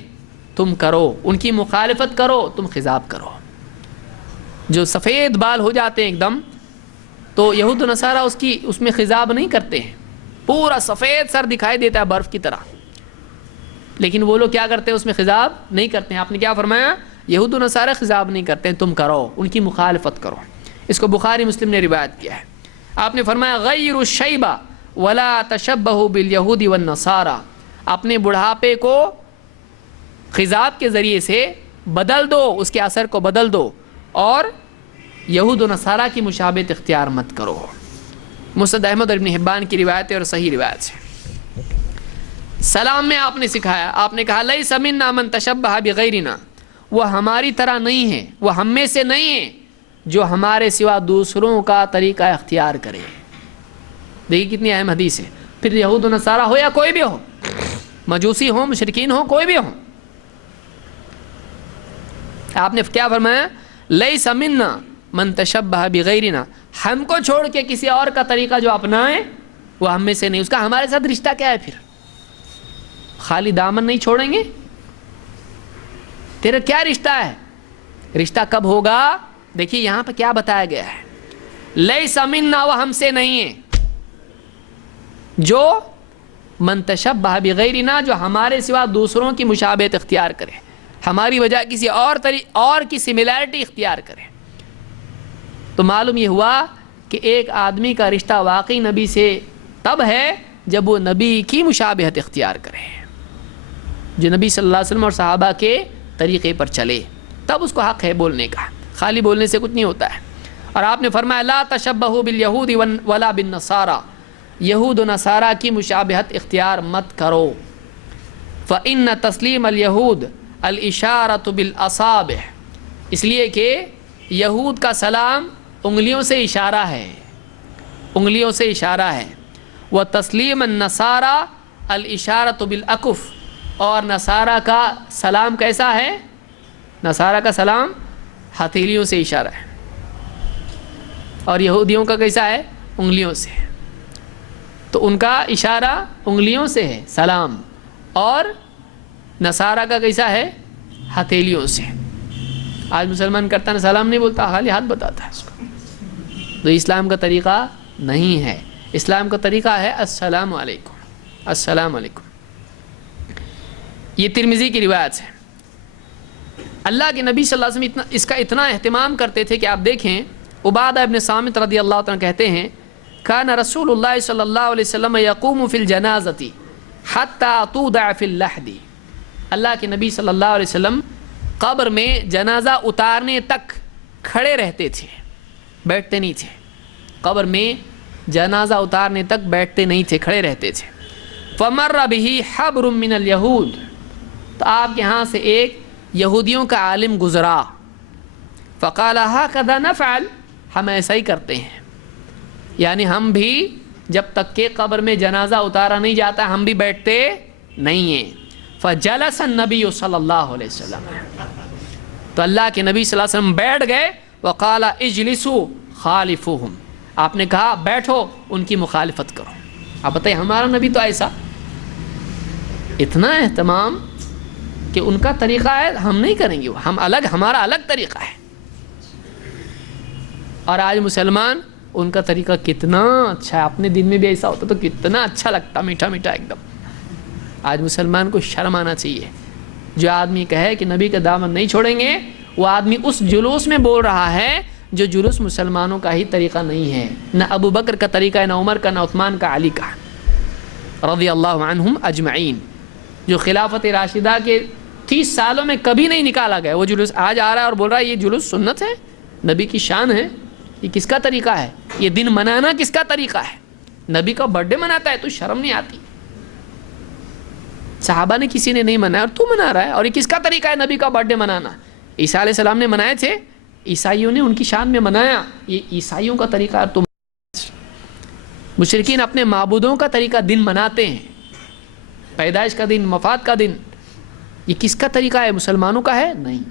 تم کرو، ان کی مخالفت کرو، تم خضاب کرو۔ جو سفید بال ہو جاتے ہیں ایک دم، تو یہود و نصارہ اس میں خضاب نہیں کرتے ہیں، پورا سفید سر دکھائی دیتا ہے برف کی طرح، لیکن وہ لوگ کیا کرتے ہیں؟ اس میں خضاب نہیں کرتے ہیں۔ آپ نے کیا فرمایا؟ یہود و نصارہ خضاب نہیں کرتے ہیں، تم کرو، ان کی مخالفت کرو۔ اس کو بخاری مسلم نے روایت کیا ہے۔ آپ نے فرمایا غیر الشیبہ ولا تشبہوا بالیہود والنصارى، اپنے بڑھاپے کو خضاب کے ذریعے سے بدل دو، اس کے اثر کو بدل دو، اور یہود و نصارہ کی مشابہت اختیار مت کرو۔ مسند احمد اور ابن حبان کی روایت ہے اور صحیح روایت ہے۔ سلام میں آپ نے سکھایا، آپ نے کہا لیس منا من تشبہ بغیرنا، وہ ہماری طرح نہیں ہے، وہ ہم میں سے نہیں ہے جو ہمارے سوا دوسروں کا طریقہ اختیار کرے۔ دیکھیے کتنی اہم حدیث ہے۔ پھر یہود و نصارہ ہو یا کوئی بھی ہو، مجوسی ہو، مشرکین ہو، کوئی بھی ہو، آپ نے کیا فرمایا؟ لیس منا من تشبہ بغیرنا، ہم کو چھوڑ کے کسی اور کا طریقہ جو اپنائے وہ ہم میں سے نہیں۔ اس کا ہمارے ساتھ رشتہ کیا ہے؟ پھر خالی دامن نہیں چھوڑیں گے، تیرا کیا رشتہ ہے؟ رشتہ کب ہوگا؟ دیکھیے یہاں پہ کیا بتایا گیا ہے، لیس منا، وہ ہم سے نہیں ہے، جو من تشبہ بغیرنا، جو ہمارے سوا دوسروں کی مشابہت اختیار کرے، ہماری وجہ کسی اور کی سملیرٹی اختیار کرے۔ تو معلوم یہ ہوا کہ ایک آدمی کا رشتہ واقعی نبی سے تب ہے جب وہ نبی کی مشابہت اختیار کرے، جو نبی صلی اللہ علیہ وسلم اور صحابہ کے طریقے پر چلے، تب اس کو حق ہے بولنے کا، خالی بولنے سے کچھ نہیں ہوتا ہے۔ اور آپ نے فرمایا لا تشبہوا بالیہود ولا بالنصارى، یہود و نصارہ کی مشابہت اختیار مت کرو۔ فإن تسلیم الیہود الاشارۃ بالاصابع، اس لیے کہ یہود کا سلام انگلیوں سے اشارہ ہے، انگلیوں سے اشارہ ہے۔ وہ تسلیم النصارى الاشارۃ بالاکف، اور نصارہ کا سلام کیسا ہے؟ نصارہ کا سلام ہتھیلیوں سے اشارہ ہے، اور یہودیوں کا کیسا ہے؟ انگلیوں سے۔ تو ان کا اشارہ انگلیوں سے ہے سلام، اور نصارہ کا کیسا ہے؟ ہتھیلیوں سے۔ آج مسلمان کرتا نا سلام نہیں بولتا، خالی ہاتھ بتاتا ہے اس کو، تو اسلام کا طریقہ نہیں ہے۔ اسلام کا طریقہ ہے السلام علیکم، السلام علیکم۔ یہ ترمذی کی روایت ہے۔ اللہ کے نبی صلی اللہ علیہ وسلم اس کا اتنا اہتمام کرتے تھے کہ آپ دیکھیں عبادہ ابن صامت رضی اللہ عنہ کہتے ہیں کان رسول اللہ صلی اللہ علیہ وسلم یقوم فی الجنازۃ حتی تودع فی اللحد، اللہ کے نبی صلی اللہ علیہ وسلم قبر میں جنازہ اتارنے تک کھڑے رہتے تھے، بیٹھتے نہیں تھے۔ قبر میں جنازہ اتارنے تک بیٹھتے نہیں تھے، کھڑے رہتے تھے۔ فمر بہ حبر من الیہود، تو آپ کے ہاں سے ایک یہودیوں کا عالم گزرا، فقال ہکذا نفعل، ہم ایسا ہی کرتے ہیں، یعنی ہم بھی جب تک کہ قبر میں جنازہ اتارا نہیں جاتا ہم بھی بیٹھتے نہیں ہیں۔ فجلس النبی صلی اللہ علیہ وسلم، تو اللہ کے نبی صلی اللہ علیہ وسلم بیٹھ گئے، وقال اجلسوا خالفوہم، آپ نے کہا بیٹھو ان کی مخالفت کرو. آپ بتائیں ہمارا نبی تو ایسا اتنا اہتمام کہ ان کا طریقہ ہے ہم نہیں کریں گے، ہم الگ، ہمارا الگ طریقہ ہے. اور آج مسلمان ان کا طریقہ کتنا اچھا ہے، اپنے دن میں بھی ایسا ہوتا تو کتنا اچھا لگتا، میٹھا میٹھا ایک دم. آج مسلمان کو شرم آنا چاہیے. جو آدمی کہے کہ نبی کا دامن نہیں چھوڑیں گے، وہ آدمی اس جلوس میں بول رہا ہے جو جلوس مسلمانوں کا ہی طریقہ نہیں ہے، نہ ابو بکر کا طریقہ ہے، نہ عمر کا، نہ عثمان کا، علی کا رضی اللہ عنہم اجمعین. جو خلافت راشدہ کے 30 سالوں میں کبھی نہیں نکالا گیا وہ جلوس آج آ رہا ہے اور بول رہا ہے یہ جلوس سنت ہے، نبی کی شان ہے. یہ کس کا طریقہ ہے؟ یہ دن منانا کس کا طریقہ ہے؟ نبی کا برتھ ڈے مناتا ہے تو شرم نہیں آتی؟ صحابہ نے کسی نے نہیں منایا اور تو منا رہا ہے. اور یہ کس کا طریقہ ہے نبی کا برتھ ڈے منانا؟ عیسیٰ علیہ السلام نے منائے تھے، عیسائیوں نے ان کی شان میں منایا. یہ عیسائیوں کا طریقہ ہے. تم مشرکین اپنے معبودوں کا طریقہ دن مناتے ہیں، پیدائش کا دن، وفات کا دن. یہ کس کا طریقہ ہے؟ مسلمانوں کا ہے؟ نہیں،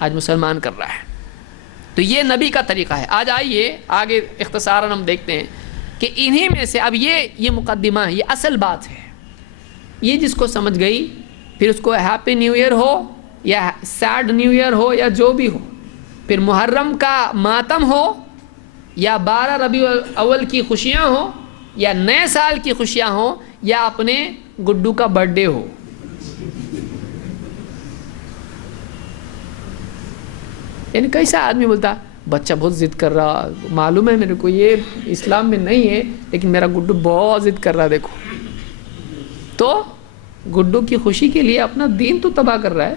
آج مسلمان کر رہا ہے. تو یہ نبی کا طریقہ ہے. آج آئیے آگے اختصاراً ہم دیکھتے ہیں کہ انہی میں سے اب یہ مقدمہ ہے، یہ اصل بات ہے. یہ جس کو سمجھ گئی پھر اس کو ہیپی نیو ایئر ہو یا سیڈ نیو ایئر ہو یا جو بھی ہو، پھر محرم کا ماتم ہو یا 12 ربیع الاول کی خوشیاں ہو یا نئے سال کی خوشیاں ہو یا اپنے گڈو کا برتھ ڈے ہو. یعنی کیسا آدمی بولتا بچہ بہت ضد کر رہا، معلوم ہے میرے کو یہ اسلام میں نہیں ہے لیکن میرا گڈو بہت ضد کر رہا، دیکھو. تو گڈو کی خوشی کے لیے اپنا دین تو تباہ کر رہا ہے.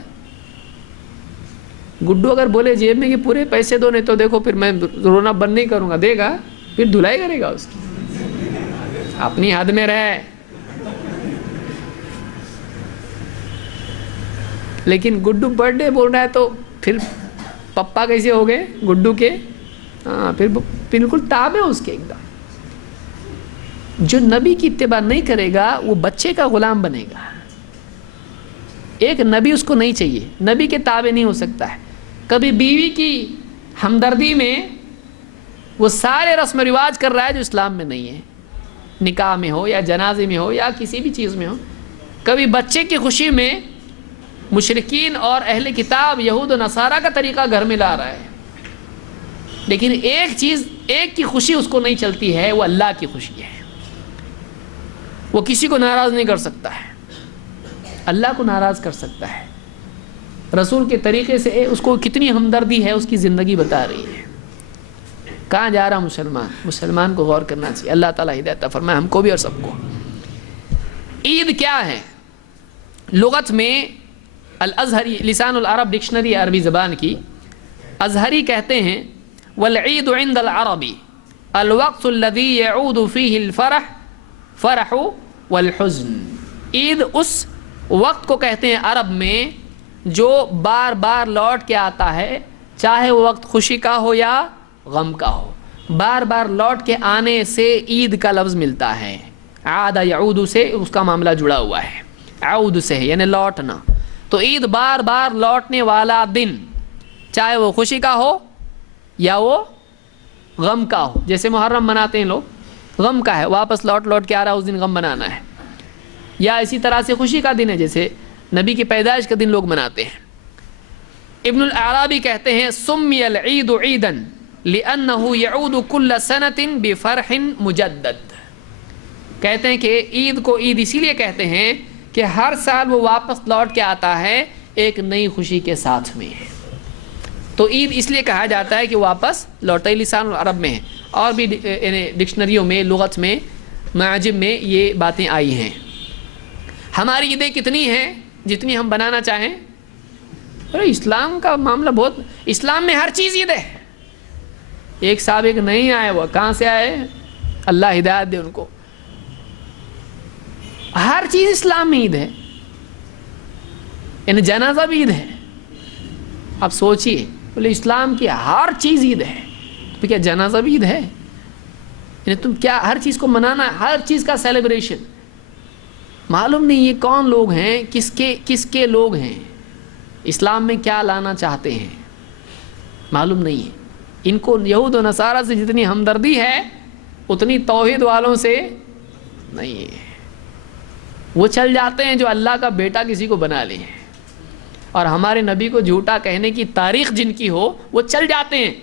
گڈو اگر بولے جیب میں کہ پورے پیسے دو نہیں تو دیکھو پھر میں رونا بند نہیں کروں گا، دے گا پھر دھلائی کرے گا اس کی. اپنی حد میں رہے. لیکن گڈو برتھ ڈے بول رہا ہے تو پھر پپا کیسے ہو گئے گڈو کے؟ ہاں پھر بالکل تابع اس کے ایک دم. جو نبی کی اتباع نہیں کرے گا وہ بچے کا غلام بنے گا. ایک نبی اس کو نہیں چاہیے، نبی کے تابع نہیں ہو سکتا ہے. کبھی بیوی کی ہمدردی میں وہ سارے رسم و رواج کر رہا ہے جو اسلام میں نہیں ہے، نکاح میں ہو یا جنازے میں ہو یا کسی بھی چیز میں ہو. کبھی بچے کی خوشی میں مشرکین اور اہل کتاب یہود و نصارہ کا طریقہ گھر میں لا رہا ہے. لیکن ایک چیز، ایک کی خوشی اس کو نہیں چلتی ہے، وہ اللہ کی خوشی ہے. وہ کسی کو ناراض نہیں کر سکتا ہے، اللہ کو ناراض کر سکتا ہے. رسول کے طریقے سے اس کو کتنی ہمدردی ہے اس کی زندگی بتا رہی ہے. کہاں جا رہا مسلمان کو غور کرنا چاہیے. اللہ تعالیٰ ہدایت عطا فرمائے ہم کو بھی اور سب کو. عید کیا ہے؟ لغت میں الازہری لسان العرب ڈکشنری عربی زبان کی ازہری کہتے ہیں والعید عند العربی الوقت الذي يعود فيه الفرح فرح والحزن. عید اس وقت کو کہتے ہیں عرب میں جو بار بار لوٹ کے آتا ہے، چاہے وہ وقت خوشی کا ہو یا غم کا ہو. بار بار لوٹ کے آنے سے عید کا لفظ ملتا ہے. عاد یعود سے اس کا معاملہ جڑا ہوا ہے، عود سے یعنی لوٹنا. تو عید بار بار لوٹنے والا دن، چاہے وہ خوشی کا ہو یا وہ غم کا ہو. جیسے محرم مناتے ہیں لوگ، غم کا ہے، واپس لوٹ لوٹ کے آ رہا ہے، اس دن غم منانا ہے. یا اسی طرح سے خوشی کا دن ہے، جیسے نبی کی پیدائش کا دن لوگ مناتے ہیں. ابن العرابی کہتے ہیں سمی العید عیدا لأنه يعود كل سنة بفرح مجدد. کہتے ہیں کہ عید کو عید اسی لیے کہتے ہیں کہ ہر سال وہ واپس لوٹ کے آتا ہے ایک نئی خوشی کے ساتھ میں. تو عید اس لیے کہا جاتا ہے کہ واپس لوٹے. لسان العرب میں ہے اور بھی ڈکشنریوں میں، لغت میں، معاجم میں یہ باتیں آئی ہیں. ہماری عیدیں کتنی ہیں جتنی ہم بنانا چاہیں. ارے اسلام کا معاملہ بہت، اسلام میں ہر چیز عید ہے. ایک صاحب ایک نہیں آئے، وہ کہاں سے آئے؟ اللہ ہدایت دے ان کو. ہر چیز اسلام میں عید ہے. یعنی جنازہ بھی عید ہے. آپ سوچئے، بولے اسلام کی ہر چیز عید ہے تو کیا جنازہ بھی عید ہے؟ یعنی تم کیا ہر چیز کو منانا، ہر چیز کا سیلیبریشن؟ معلوم نہیں یہ کون لوگ ہیں، کس کے لوگ ہیں، اسلام میں کیا لانا چاہتے ہیں، معلوم نہیں ہے. ان کو یہود و نصارہ سے جتنی ہمدردی ہے اتنی توحید والوں سے نہیں ہے. وہ چل جاتے ہیں جو اللہ کا بیٹا کسی کو بنا لیں, اور ہمارے نبی کو جھوٹا کہنے کی تاریخ جن کی ہو وہ چل جاتے ہیں.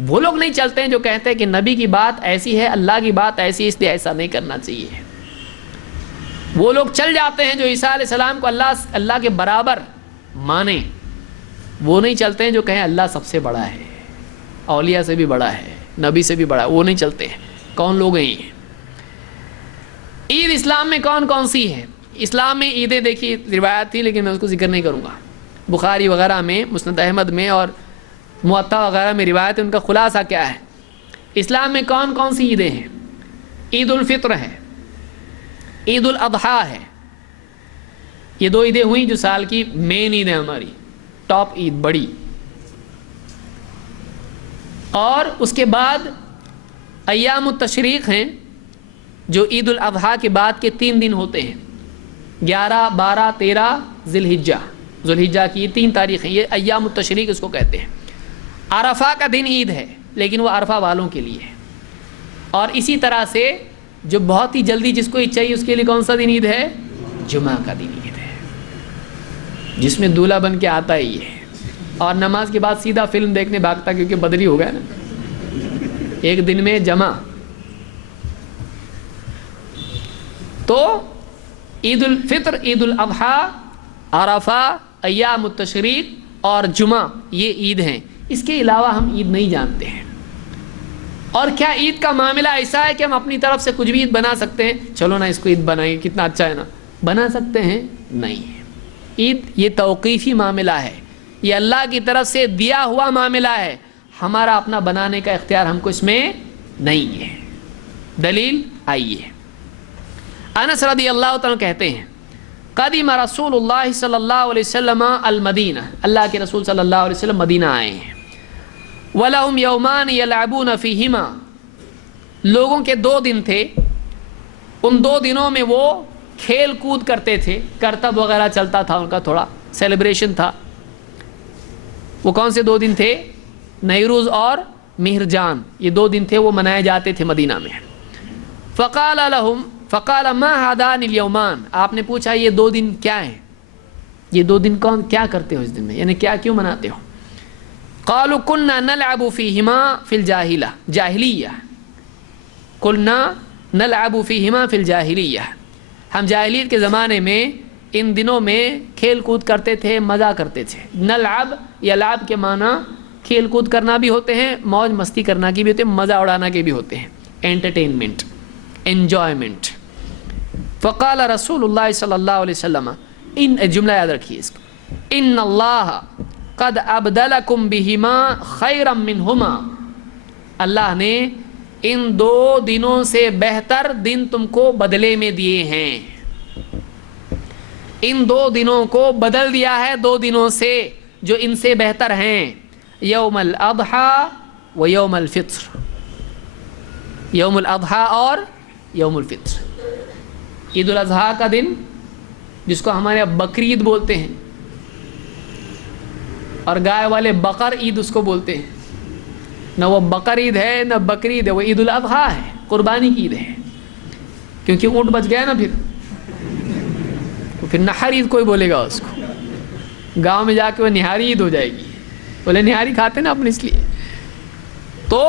وہ لوگ نہیں چلتے ہیں جو کہتے ہیں کہ نبی کی بات ایسی ہے, اللہ کی بات ایسی, اس لیے ایسا نہیں کرنا چاہیے. وہ لوگ چل جاتے ہیں جو عیسیٰ علیہ السلام کو اللہ کے برابر مانیں. وہ نہیں چلتے ہیں جو کہیں اللہ سب سے بڑا ہے, اولیاء سے بھی بڑا ہے, نبی سے بھی بڑا ہے. وہ نہیں چلتے ہیں. کون لوگ ہیں یہ؟ عید اسلام میں کون کون سی ہے؟ اسلام میں عیدیں دیکھیے روایت تھی لیکن میں اس کو ذکر نہیں کروں گا. بخاری وغیرہ میں, مسند احمد میں اور موطا وغیرہ میں روایت ہے. ان کا خلاصہ کیا ہے؟ اسلام میں کون کون سی عیدیں ہیں؟ عید الفطر ہے, عید الاضحیٰ ہے. یہ دو عیدیں ہوئیں جو سال کی مین عید ہے ہماری, ٹاپ عید, بڑی. اور اس کے بعد ایام التشریق ہیں جو عید الاضحیٰ کے بعد کے 3 دن ہوتے ہیں, 11, 12, 13 ذی الحجہ کی 3 تاریخیں. یہ ایام التشریق اس کو کہتے ہیں. عرفہ کا دن عید ہے لیکن وہ عرفہ والوں کے لیے ہے. اور اسی طرح سے جو بہت ہی جلدی جس کو عید چاہیے اس کے لیے کون سا دن عید ہے؟ جمعہ کا دن عید ہے, جس میں دولہا بن کے آتا ہی ہے اور نماز کے بعد سیدھا فلم دیکھنے بھاگتا کیونکہ بدری ہو گیا نا. ایک دن میں جمع. تو عید الفطر, عید الاضحیٰ, عرفہ, ایام التشریق اور جمعہ یہ عید ہیں. اس کے علاوہ ہم عید نہیں جانتے ہیں. اور کیا عید کا معاملہ ایسا ہے کہ ہم اپنی طرف سے کچھ بھی عید بنا سکتے ہیں؟ چلو نا اس کو عید بنائیں, کتنا اچھا ہے نا, بنا سکتے ہیں؟ نہیں. عید یہ توقیفی معاملہ ہے, یہ اللہ کی طرف سے دیا ہوا معاملہ ہے. ہمارا اپنا بنانے کا اختیار ہم کو اس میں نہیں ہے. دلیل آئیے. انس رضی اللہ تعالیٰ کہتے ہیں قدیم رسول اللہ صلی اللہ علیہ وسلم المدینہ, اللہ کے رسول صلی اللہ علیہ وسلم مدینہ آئے ہیں. وَلَهُمْ يَوْمَانِ يَلْعَبُونَ فِيهِمَا, لوگوں کے 2 دن تھے, ان 2 دنوں میں وہ کھیل کود کرتے تھے, کرتب وغیرہ چلتا تھا, ان کا تھوڑا سیلیبریشن تھا. وہ کون سے 2 دن تھے؟ نیروز اور مہرجان, یہ 2 دن تھے, وہ منائے جاتے تھے مدینہ میں. فقال ما هذان اليومان, آپ نے پوچھا یہ 2 دن کیا ہیں, یہ 2 دن کون کیا کرتے ہو اس دن میں, یعنی کیا کیوں مناتے ہو؟ قالوا كنا نلعب فيهما في الجاهلیہ, كنا نلعب فيهما في الجاهلیہ, ہم جاہلیت کے زمانے میں ان دنوں میں کھیل کود کرتے تھے, مزہ کرتے تھے. نلعب یا لعب کے معنی کھیل کود کرنا بھی ہوتے ہیں, موج مستی کرنا کی بھی ہوتے ہیں, مزہ اڑانا کے بھی ہوتے ہیں, انٹرٹینمنٹ, انجوائمنٹ. فقال رسول اللہ صلی اللہ علیہ وسلم, ان جملہ یاد رکھیے اس کو, ان اللہ قد ابدلکم بہما خیرا منہما, اللہ نے ان 2 دنوں سے بہتر دن تم کو بدلے میں دیے ہیں. ان 2 دنوں کو بدل دیا ہے 2 دنوں سے جو ان سے بہتر ہیں, یوم الاضحیٰ و یوم الفطر, یوم الاضحیٰ اور یوم الفطر. عید الاضحیٰ کا دن جس کو ہمارے یہاں بقرعید بولتے ہیں, اور گائے والے بقر عید اس کو بولتے ہیں. نہ وہ بقر عید ہے نہ بقر عید ہے, وہ عید الاضحیٰ ہے, قربانی کی عید ہے. کیونکہ اونٹ بچ گیا نا, پھر نہر عید کوئی بولے گا اس کو, گاؤں میں جا کے وہ نہاری عید ہو جائے گی, بولے نہاری کھاتے نا اپنے, اس لیے. تو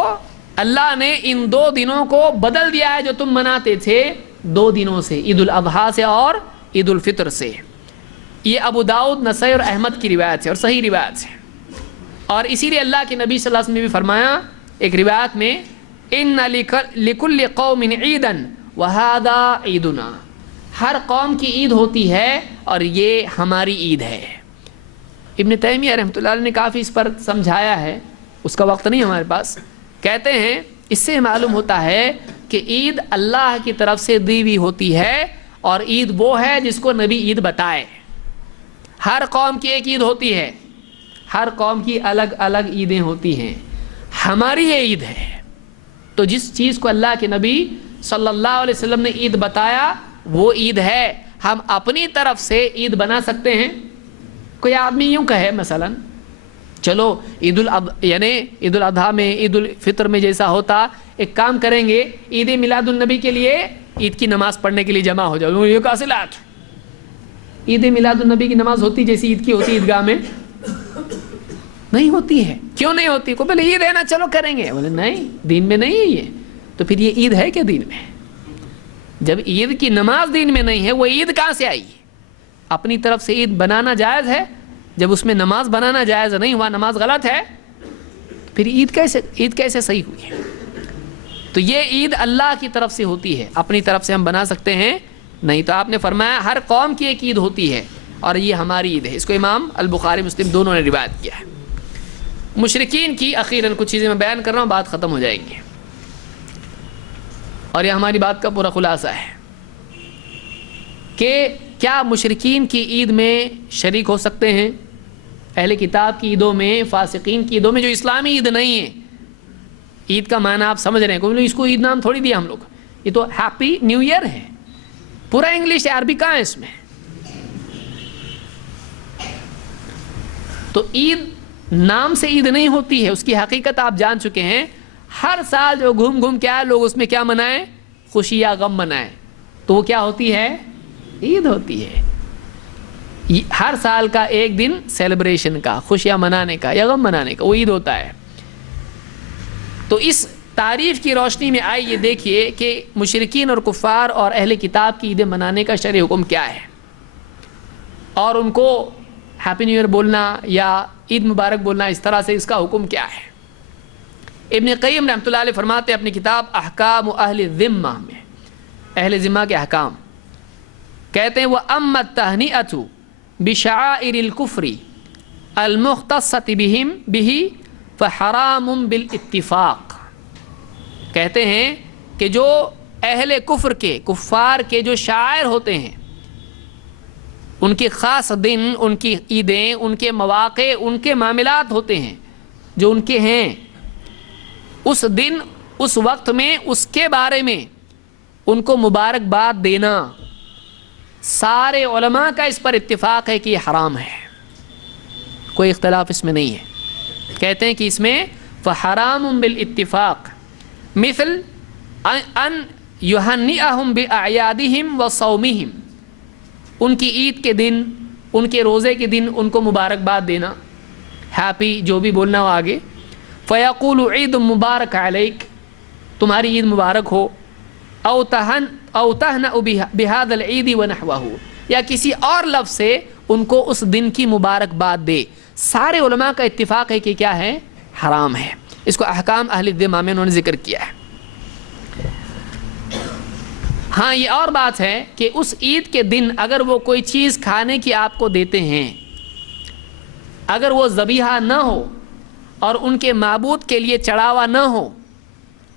اللہ نے ان 2 دنوں کو بدل دیا ہے جو تم مناتے تھے 2 دنوں سے, عید الاضحیٰ سے اور عید الفطر سے. یہ ابو داؤد, نسائی اور احمد کی روایت ہے اور صحیح روایت ہے. اور اسی لیے اللہ کے نبی صلی اللہ علیہ وسلم نے بھی فرمایا ایک روایت میں, ان لکل قوم عیدا وہذا عیدنا, ہر قوم کی عید ہوتی ہے اور یہ ہماری عید ہے. ابن تیمیہ رحمۃ اللہ علیہ نے کافی اس پر سمجھایا ہے, اس کا وقت نہیں ہمارے پاس. کہتے ہیں اس سے معلوم ہوتا ہے کہ عید اللہ کی طرف سے دی ہوئی ہوتی ہے, اور عید وہ ہے جس کو نبی عید بتائے. ہر قوم کی ایک عید ہوتی ہے, ہر قوم کی الگ الگ عیدیں ہوتی ہیں, ہماری یہ عید ہے. تو جس چیز کو اللہ کے نبی صلی اللہ علیہ وسلم نے عید بتایا وہ عید ہے. ہم اپنی طرف سے عید بنا سکتے ہیں. کوئی آدمی یوں کہے مثلا چلو عید الاضحیٰ میں، عید الفطر میں جیسا ہوتا، ایک کام کریں گے، عید میلاد النبی کے لیے عید کی نماز پڑھنے کے لیے جمع ہو جاؤ. یہ کاصلات، عید میلاد النبی کی نماز ہوتی جیسی عید کی ہوتی عیدگاہ میں؟ نہیں ہوتی ہے. کیوں نہیں ہوتی؟ کو پہلے عید ہے نا، چلو کریں گے. بولے نہیں، دین میں نہیں ہے یہ. تو پھر یہ عید ہے کیا دین میں؟ جب عید کی نماز دین میں نہیں ہے، وہ عید کہاں سے آئی؟ اپنی طرف سے عید بنانا جائز ہے، جب اس میں نماز بنانا جائز نہیں ہوا، نماز غلط ہے، پھر عید کیسے صحیح ہوئی ہے؟ تو یہ عید اللہ کی طرف سے ہوتی ہے، اپنی طرف سے ہم بنا سکتے ہیں نہیں. تو آپ نے فرمایا ہر قوم کی ایک عید ہوتی ہے اور یہ ہماری عید ہے. اس کو امام البخاری مسلم دونوں نے روایت کیا ہے. مشرکین کی اخیراً کچھ چیزیں میں بیان کر رہا ہوں، بات ختم ہو جائے گی، اور یہ ہماری بات کا پورا خلاصہ ہے کہ کیا مشرکین کی عید میں شریک ہو سکتے ہیں؟ اہل کتاب کی عیدوں میں، فاسقین کی عیدوں میں، جو اسلامی عید نہیں ہے. عید کا معنی آپ سمجھ رہے ہیں، کوئی اس کو عید نام تھوڑی دیا ہم لوگ، یہ تو ہیپی نیو ایئر ہے. پورا انگلش ہے، عربی کہاں ہے اس میں؟ تو عید نام سے عید نہیں ہوتی ہے، اس کی حقیقت آپ جان چکے ہیں. ہر سال جو گھوم کے آئے لوگ اس میں کیا منائیں؟ خوشی یا غم منائیں. تو وہ کیا ہوتی ہے؟ عید ہوتی ہے. ہر سال کا ایک دن سیلیبریشن کا، خوشیاں منانے کا یا غم منانے کا، وہ عید ہوتا ہے. تو اس تعریف کی روشنی میں آئیے دیکھیے کہ مشرکین اور کفار اور اہل کتاب کی عیدیں منانے کا شرعی حکم کیا ہے، اور ان کو ہیپی نیو ایئر بولنا یا عید مبارک بولنا، اس طرح سے اس کا حکم کیا ہے. ابن قیم رحمۃ اللہ علیہ فرماتے ہیں اپنی کتاب احکام اہل الذمہ میں، اہل ذمہ کے احکام، کہتے ہیں وَأَمَّا التَّهْنِئَةُ بِشَعَائِرِ الْكُفْرِ الْمُخْتَصَّةِ بِهِ فَحَرَامٌ بِالْاتِّفَاقِ. کہتے ہیں کہ جو اہل کفر کے، کفار کے جو شاعر ہوتے ہیں، ان کے خاص دن، ان کی عیدیں، ان کے مواقع، ان کے معاملات ہوتے ہیں جو ان کے ہیں، اس دن، اس وقت میں، اس کے بارے میں ان کو مبارکباد دینا، سارے علماء کا اس پر اتفاق ہے کہ یہ حرام ہے، کوئی اختلاف اس میں نہیں ہے. کہتے ہیں کہ اس میں فحرام بالاتفاق مثل ان یہنئہم باعیادہم وصومہم، ان کی عید کے دن، ان کے روزے کے دن ان کو مبارکباد دینا، ہیپی جو بھی بولنا ہو آگے. فیقول عید مبارک علیک، تمہاری عید مبارک ہو. او تہنأ بہذا العید ونحوہ، یا کسی اور لفظ سے ان کو اس دن کی مبارکباد دے. سارے علماء کا اتفاق ہے کہ کیا ہے؟ حرام ہے. اس کو احکام اہل الذمہ میں انہوں نے ذکر کیا ہے. ہاں یہ اور بات ہے کہ اس عید کے دن اگر وہ کوئی چیز کھانے کی آپ کو دیتے ہیں، اگر وہ ذبیحہ نہ ہو اور ان کے معبود کے لیے چڑھاوا نہ ہو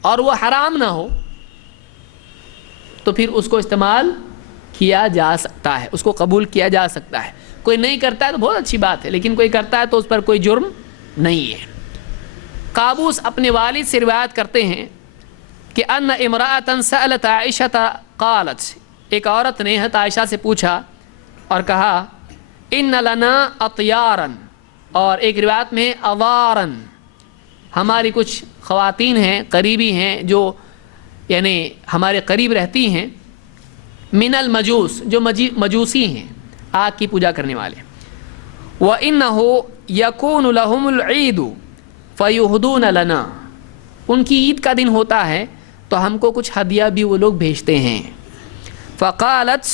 اور وہ حرام نہ ہو، تو پھر اس کو استعمال کیا جا سکتا ہے، اس کو قبول کیا جا سکتا ہے. کوئی نہیں کرتا ہے تو بہت اچھی بات ہے، لیکن کوئی کرتا ہے تو اس پر کوئی جرم نہیں ہے. قابوس اپنے والد سے روایت کرتے ہیں کہ ان امرأۃ سألت عائشہ قالت، ایک عورت نے حضرت عائشہ سے پوچھا اور کہا ان لنا اطیارا، اور ایک روایت میں اوارا، ہماری کچھ خواتین ہیں، قریبی ہیں، جو یعنی ہمارے قریب رہتی ہیں، من المجوس، جو مجوسی ہیں، آگ کی پوجا کرنے والے. وَإِنَّهُ يَكُونُ لَهُمُ الْعِيدُ فَيُهْدُونَ لَنَا، ان کی عید کا دن ہوتا ہے تو ہم کو کچھ ہدیہ بھی وہ لوگ بھیجتے ہیں. فَقَالَتْ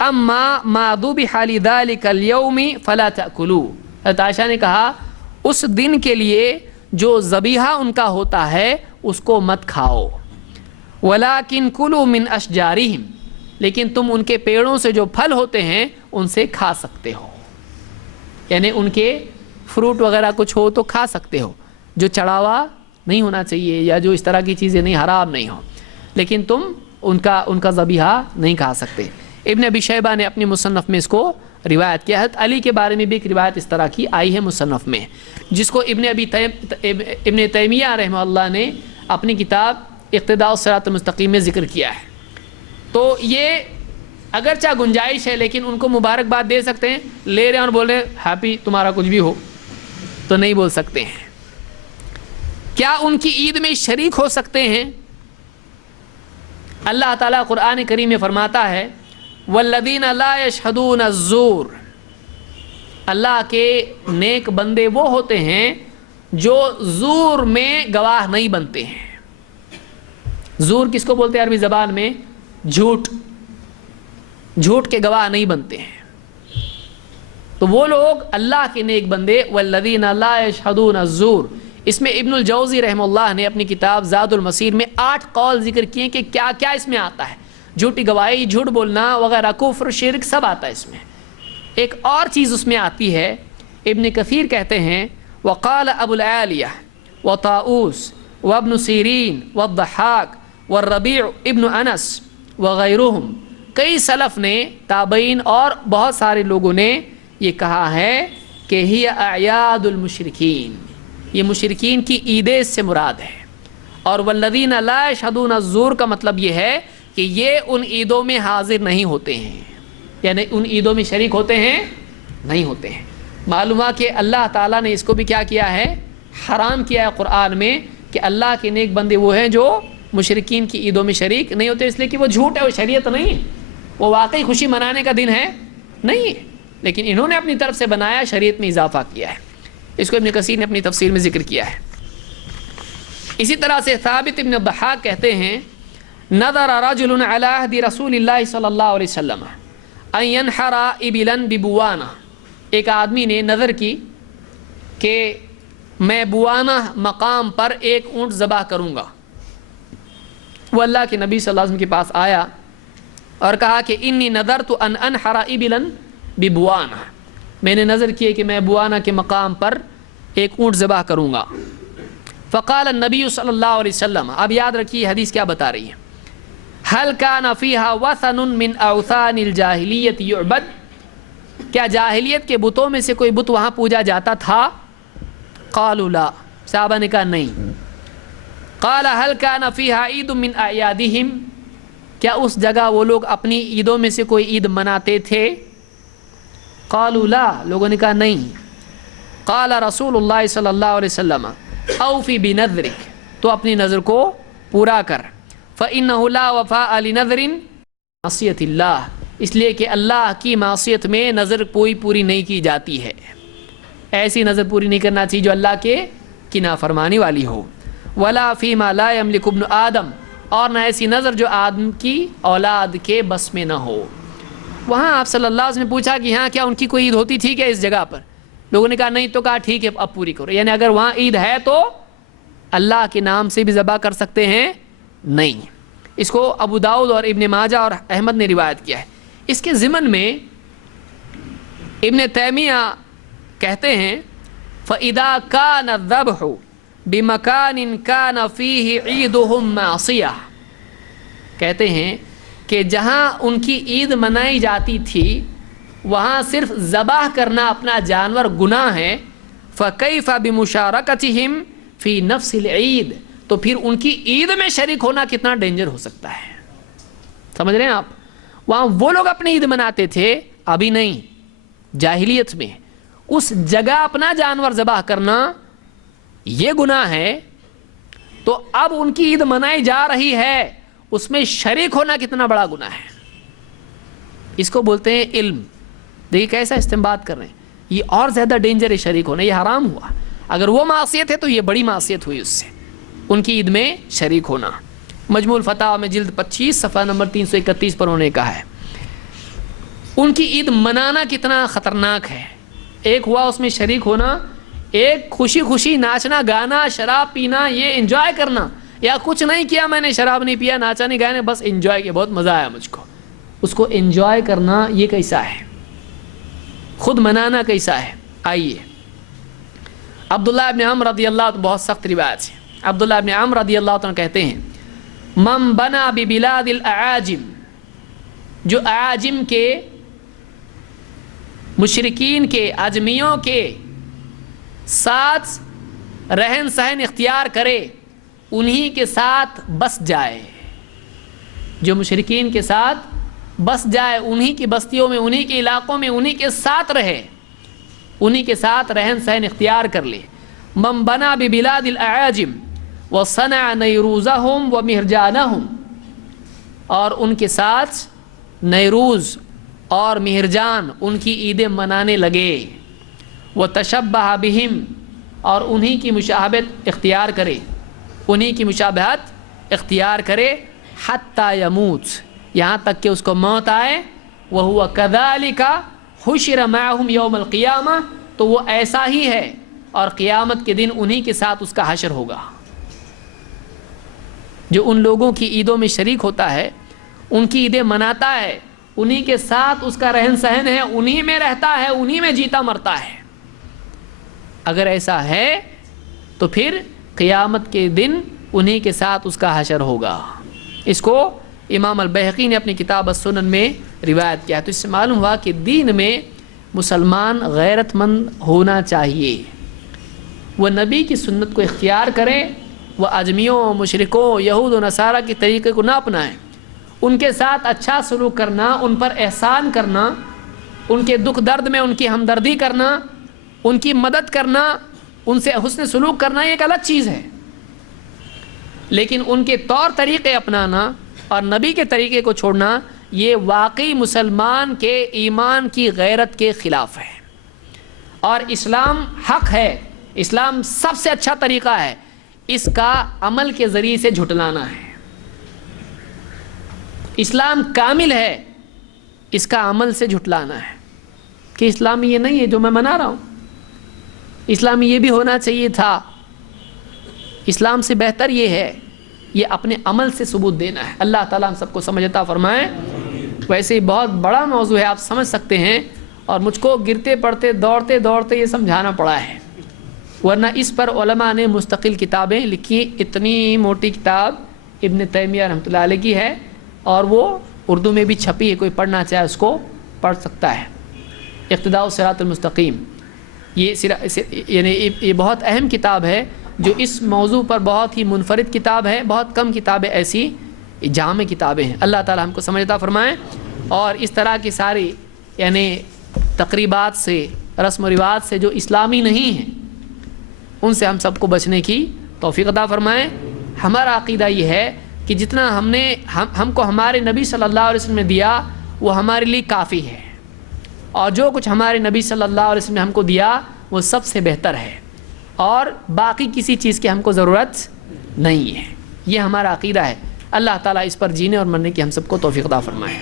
أَمَّا مَا ذُبِحَ لِذَلِكَ الْيَوْمِ فَلَا تَأْكُلُوا، حضرت عائشہ نے کہا اس دن کے لیے جو ذبیحہ ان کا ہوتا ہے اس کو مت کھاؤ. وَلَكِنْ كُلُوا مِنْ أَشْجَارِهِمْ، لیکن تم ان کے پیڑوں سے جو پھل ہوتے ہیں ان سے کھا سکتے ہو، یعنی ان کے فروٹ وغیرہ کچھ ہو تو کھا سکتے ہو، جو چڑھاوا نہیں ہونا چاہیے یا جو اس طرح کی چیزیں نہیں، حرام نہیں ہو، لیکن تم ان کا ذبیحہ نہیں کھا سکتے. ابن ابی شیبہ نے اپنی مصنف میں اس کو روایت کیا. حضرت علی کے بارے میں بھی ایک روایت اس طرح کی آئی ہے مصنف میں، جس کو ابن تیمیہ رحمہ اللہ نے اپنی کتاب اقتداء الصراط المستقیم میں ذکر کیا ہے. تو یہ اگرچہ گنجائش ہے لیکن ان کو مبارکباد دے سکتے ہیں، لے رہے ہیں اور بول رہے ہیں ہیپی تمہارا کچھ بھی ہو، تو نہیں بول سکتے ہیں۔ کیا ان کی عید میں شریک ہو سکتے ہیں؟ اللہ تعالیٰ قرآن کریم میں فرماتا ہے والذین لا یشہدون الزور، اللہ کے نیک بندے وہ ہوتے ہیں جو زور میں گواہ نہیں بنتے ہیں۔ زور کس کو بولتے ہیں عربی زبان میں؟ جھوٹ، جھوٹ کے گواہ نہیں بنتے ہیں۔ تو وہ لوگ اللہ کے نیک بندے والذین لا یشہدون الزور، اس میں ابن الجوزی رحمہ اللہ نے اپنی کتاب زاد المسیر میں 8 قول ذکر کیے کہ کیا کیا اس میں آتا ہے، جھوٹی گواہی، جھوٹ بولنا وغیرہ، کفر، شرک سب آتا ہے اس میں۔ ایک اور چیز اس میں آتی ہے، ابن کثیر کہتے ہیں وقال ابو العالیہ وطاؤوس وابن سیرین والضحاک والربیع ابن انس وغیرہم، کئی سلف نے، تابعین اور بہت سارے لوگوں نے یہ کہا ہے کہ ہی اعیاد المشرکین، یہ مشرکین کی عیدیں سے مراد ہے۔ اور والذین لا یشہدون الزور کا مطلب یہ ہے کہ یہ ان عیدوں میں حاضر نہیں ہوتے ہیں، یعنی ان عیدوں میں شریک ہوتے ہیں نہیں ہوتے ہیں۔ معلوم ہوا کہ اللہ تعالیٰ نے اس کو بھی کیا کیا ہے، حرام کیا ہے قرآن میں، کہ اللہ کے نیک بندے وہ ہیں جو مشرکین کی عیدوں میں شریک نہیں ہوتے، اس لیے کہ وہ جھوٹ ہے، وہ شریعت نہیں ہے، وہ واقعی خوشی منانے کا دن ہے نہیں ہے، لیکن انہوں نے اپنی طرف سے بنایا، شریعت میں اضافہ کیا ہے۔ اس کو ابن کثیر نے اپنی تفسیر میں ذکر کیا ہے۔ اسی طرح سے ثابت ابن الضحاک کہتے ہیں نظر رجل علی عہد رسول اللہ صلی اللہ علیہ وسلم ان ينحر ابلا ببوانہ، ایک آدمی نے نظر کی کہ میں بوانہ مقام پر ایک اونٹ ذبح کروں گا۔ وہ اللہ کے نبی صلی اللہ علیہ وسلم کے پاس آیا اور کہا کہ انی نذرت ان انحر ابلا ببوانہ، میں نے نظر کیے کہ میں بوانہ کے مقام پر ایک اونٹ ذبح کروں گا۔ فقال النبی صلی اللہ علیہ وسلم، اب یاد رکھیے حدیث کیا بتا رہی ہے، هل كان فيها وثن من اوثان الجاہلیت یعبد، کیا جاہلیت کے بتوں میں سے کوئی بت وہاں پوجا جاتا تھا؟ قالوا لا، صحابہ نے کہا نہیں۔ قال هل كان فيها عید من اعیادهم، کیا اس جگہ وہ لوگ اپنی عیدوں میں سے کوئی عید مناتے تھے؟ قالوا لا، لوگوں نے کہا نہیں۔ قال رسول اللہ صلی اللہ علیہ وسلم اوفی بنذرک، تو اپنی نظر کو پورا کر، فإنه لا وفاء لنذر معصیت اللہ، اس لیے کہ اللہ کی معصیت میں نظر کوئی پوری نہیں کی جاتی ہے، ایسی نظر پوری نہیں کرنا چاہیے جو اللہ کے کی نافرمانی والی ہو۔ ولا فیما لا یملک ابن آدم، اور نہ ایسی نظر جو آدم کی اولاد کے بس میں نہ ہو۔ وہاں آپ صلی اللہ علیہ وسلم نے پوچھا کہ ہاں کیا ان کی کوئی عید ہوتی تھی کیا اس جگہ پر؟ لوگوں نے کہا نہیں، تو کہا ٹھیک ہے اب پوری کرو، یعنی اگر وہاں عید ہے تو اللہ کے نام سے بھی ذبح کر سکتے ہیں؟ نہیں۔ اس کو ابو داؤد اور ابن ماجہ اور احمد نے روایت کیا ہے۔ اس کے ضمن میں ابن تیمیہ کہتے ہیں فَإِذَا كَانَ الذَّبْحُ بِمَكَانٍ كَانَ فِيهِ عِيدُهُمْ مَعْصِيَةٌ، کہتے ہیں کہ جہاں ان کی عید منائی جاتی تھی وہاں صرف ذبح کرنا اپنا جانور گناہ ہے، فَكَيْفَ بِمُشَارَكَتِهِمْ فِي نَفْسِ الْعِيدِ، تو پھر ان کی عید میں شریک ہونا کتنا ڈینجر ہو سکتا ہے۔ سمجھ رہے ہیں آپ؟ وہاں وہ لوگ اپنی عید مناتے تھے، ابھی نہیں، جاہلیت میں اس جگہ اپنا جانور ذبح کرنا یہ گناہ ہے، تو اب ان کی عید منائی جا رہی ہے، اس میں شریک ہونا کتنا بڑا گناہ ہے۔ اس کو بولتے ہیں علم۔ دیکھیے کیسا استنباط کر رہے ہیں، یہ اور زیادہ ڈینجر ہے شریک ہونا، یہ حرام ہوا۔ اگر وہ معصیت ہے تو یہ بڑی معصیت ہوئی اس سے، ان کی عید میں شریک ہونا۔ مجموع الفتاوی میں جلد 25 صفحہ نمبر 331 پر انہوں نے کہا ہے ان کی عید منانا کتنا خطرناک ہے۔ ایک ہوا اس میں شریک ہونا، ایک خوشی خوشی ناچنا گانا شراب پینا، یہ انجوائے کرنا، یا کچھ نہیں کیا میں نے، شراب نہیں پیا، ناچا نہیں گایا، بس انجوائے کیا، بہت مزہ آیا مجھ کو، اس کو انجوائے کرنا یہ کیسا ہے؟ خود منانا کیسا ہے؟ آئیے عبداللہ ابن عمرو رضی اللہ عنہ، بہت سخت روایت ہے، عبداللہ ابن عمرو رضی اللہ عنہ کہتے ہیں من بنا ببلاد الاعاجم، جو اعاجم کے مشرکین کے عجمیوں کے ساتھ رہن سہن اختیار کرے، انہی کے ساتھ بس جائے، جو مشرکین کے ساتھ بس جائے، انہی کی بستیوں میں، انہی کے علاقوں میں، انہی کے ساتھ رہے، انہی کے ساتھ رہن سہن اختیار کر لے. من بنا ببلاد الاعاجم وصنع نیروزہم ومہرجانہم، اور ان کے ساتھ نیروز اور مہرجان ان کی عیدیں منانے لگے. وتشبہ بہم، اور انہی کی مشابہت اختیار کرے، انہی کی مشابہت اختیار کرے. حتی یموت، یہاں تک کہ اس کو موت آئے. وہو کذالک حشر معہم یوم القیامہ، تو وہ ایسا ہی ہے اور قیامت کے دن انہی کے ساتھ اس کا حشر ہوگا. جو ان لوگوں کی عیدوں میں شریک ہوتا ہے، ان کی عیدیں مناتا ہے، انہی کے ساتھ اس کا رہن سہن ہے، انہی میں رہتا ہے، انہی میں جیتا مرتا ہے، اگر ایسا ہے تو پھر قیامت کے دن انہی کے ساتھ اس کا حشر ہوگا. اس کو امام البیہقی نے اپنی کتاب السنن میں روایت کیا. تو اس سے معلوم ہوا کہ دین میں مسلمان غیرت مند ہونا چاہیے، وہ نبی کی سنت کو اختیار کریں، وہ اجمیوں، مشرکوں، یہود و نصارہ کے طریقے کو نہ اپنائیں. ان کے ساتھ اچھا سلوک کرنا، ان پر احسان کرنا، ان کے دکھ درد میں ان کی ہمدردی کرنا، ان کی مدد کرنا، ان سے حسن سلوک کرنا، یہ ایک الگ چیز ہے. لیکن ان کے طور طریقے اپنانا اور نبی کے طریقے کو چھوڑنا، یہ واقعی مسلمان کے ایمان کی غیرت کے خلاف ہے. اور اسلام حق ہے، اسلام سب سے اچھا طریقہ ہے، اس کا عمل کے ذریعے سے جھٹلانا ہے. اسلام کامل ہے، اس کا عمل سے جھٹلانا ہے کہ اسلام یہ نہیں ہے جو میں منا رہا ہوں، اسلام یہ بھی ہونا چاہیے تھا، اسلام سے بہتر یہ ہے. یہ اپنے عمل سے ثبوت دینا ہے. اللہ تعالیٰ ہم سب کو سمجھ عطا فرمائے. ویسے ہی بہت بڑا موضوع ہے، آپ سمجھ سکتے ہیں، اور مجھ کو گرتے پڑتے دوڑتے دوڑتے یہ سمجھانا پڑا ہے، ورنہ اس پر علماء نے مستقل کتابیں لکھی. اتنی موٹی کتاب ابن تیمیہ رحمۃ اللہ علیہ کی ہے، اور وہ اردو میں بھی چھپی ہے، کوئی پڑھنا چاہے اس کو پڑھ سکتا ہے. اقتداء الصراط المستقیم، یہ بہت اہم کتاب ہے، جو اس موضوع پر بہت ہی منفرد کتاب ہے. بہت کم کتابیں ایسی جامع کتابیں ہیں. اللہ تعالی ہم کو سمجھ عطا فرمائے، اور اس طرح کی ساری تقریبات سے، رسم و رواج سے جو اسلامی نہیں ہیں، ان سے ہم سب کو بچنے کی توفیق عطا فرمائے. ہمارا عقیدہ یہ ہے کہ جتنا ہم کو ہمارے نبی صلی اللہ علیہ وسلم نے دیا، وہ ہمارے لیے کافی ہے، اور جو کچھ ہمارے نبی صلی اللہ علیہ وسلم نے ہم کو دیا وہ سب سے بہتر ہے، اور باقی کسی چیز کی ہم کو ضرورت نہیں ہے. یہ ہمارا عقیدہ ہے. اللہ تعالیٰ اس پر جینے اور مرنے کی ہم سب کو توفیق عطا فرمائے.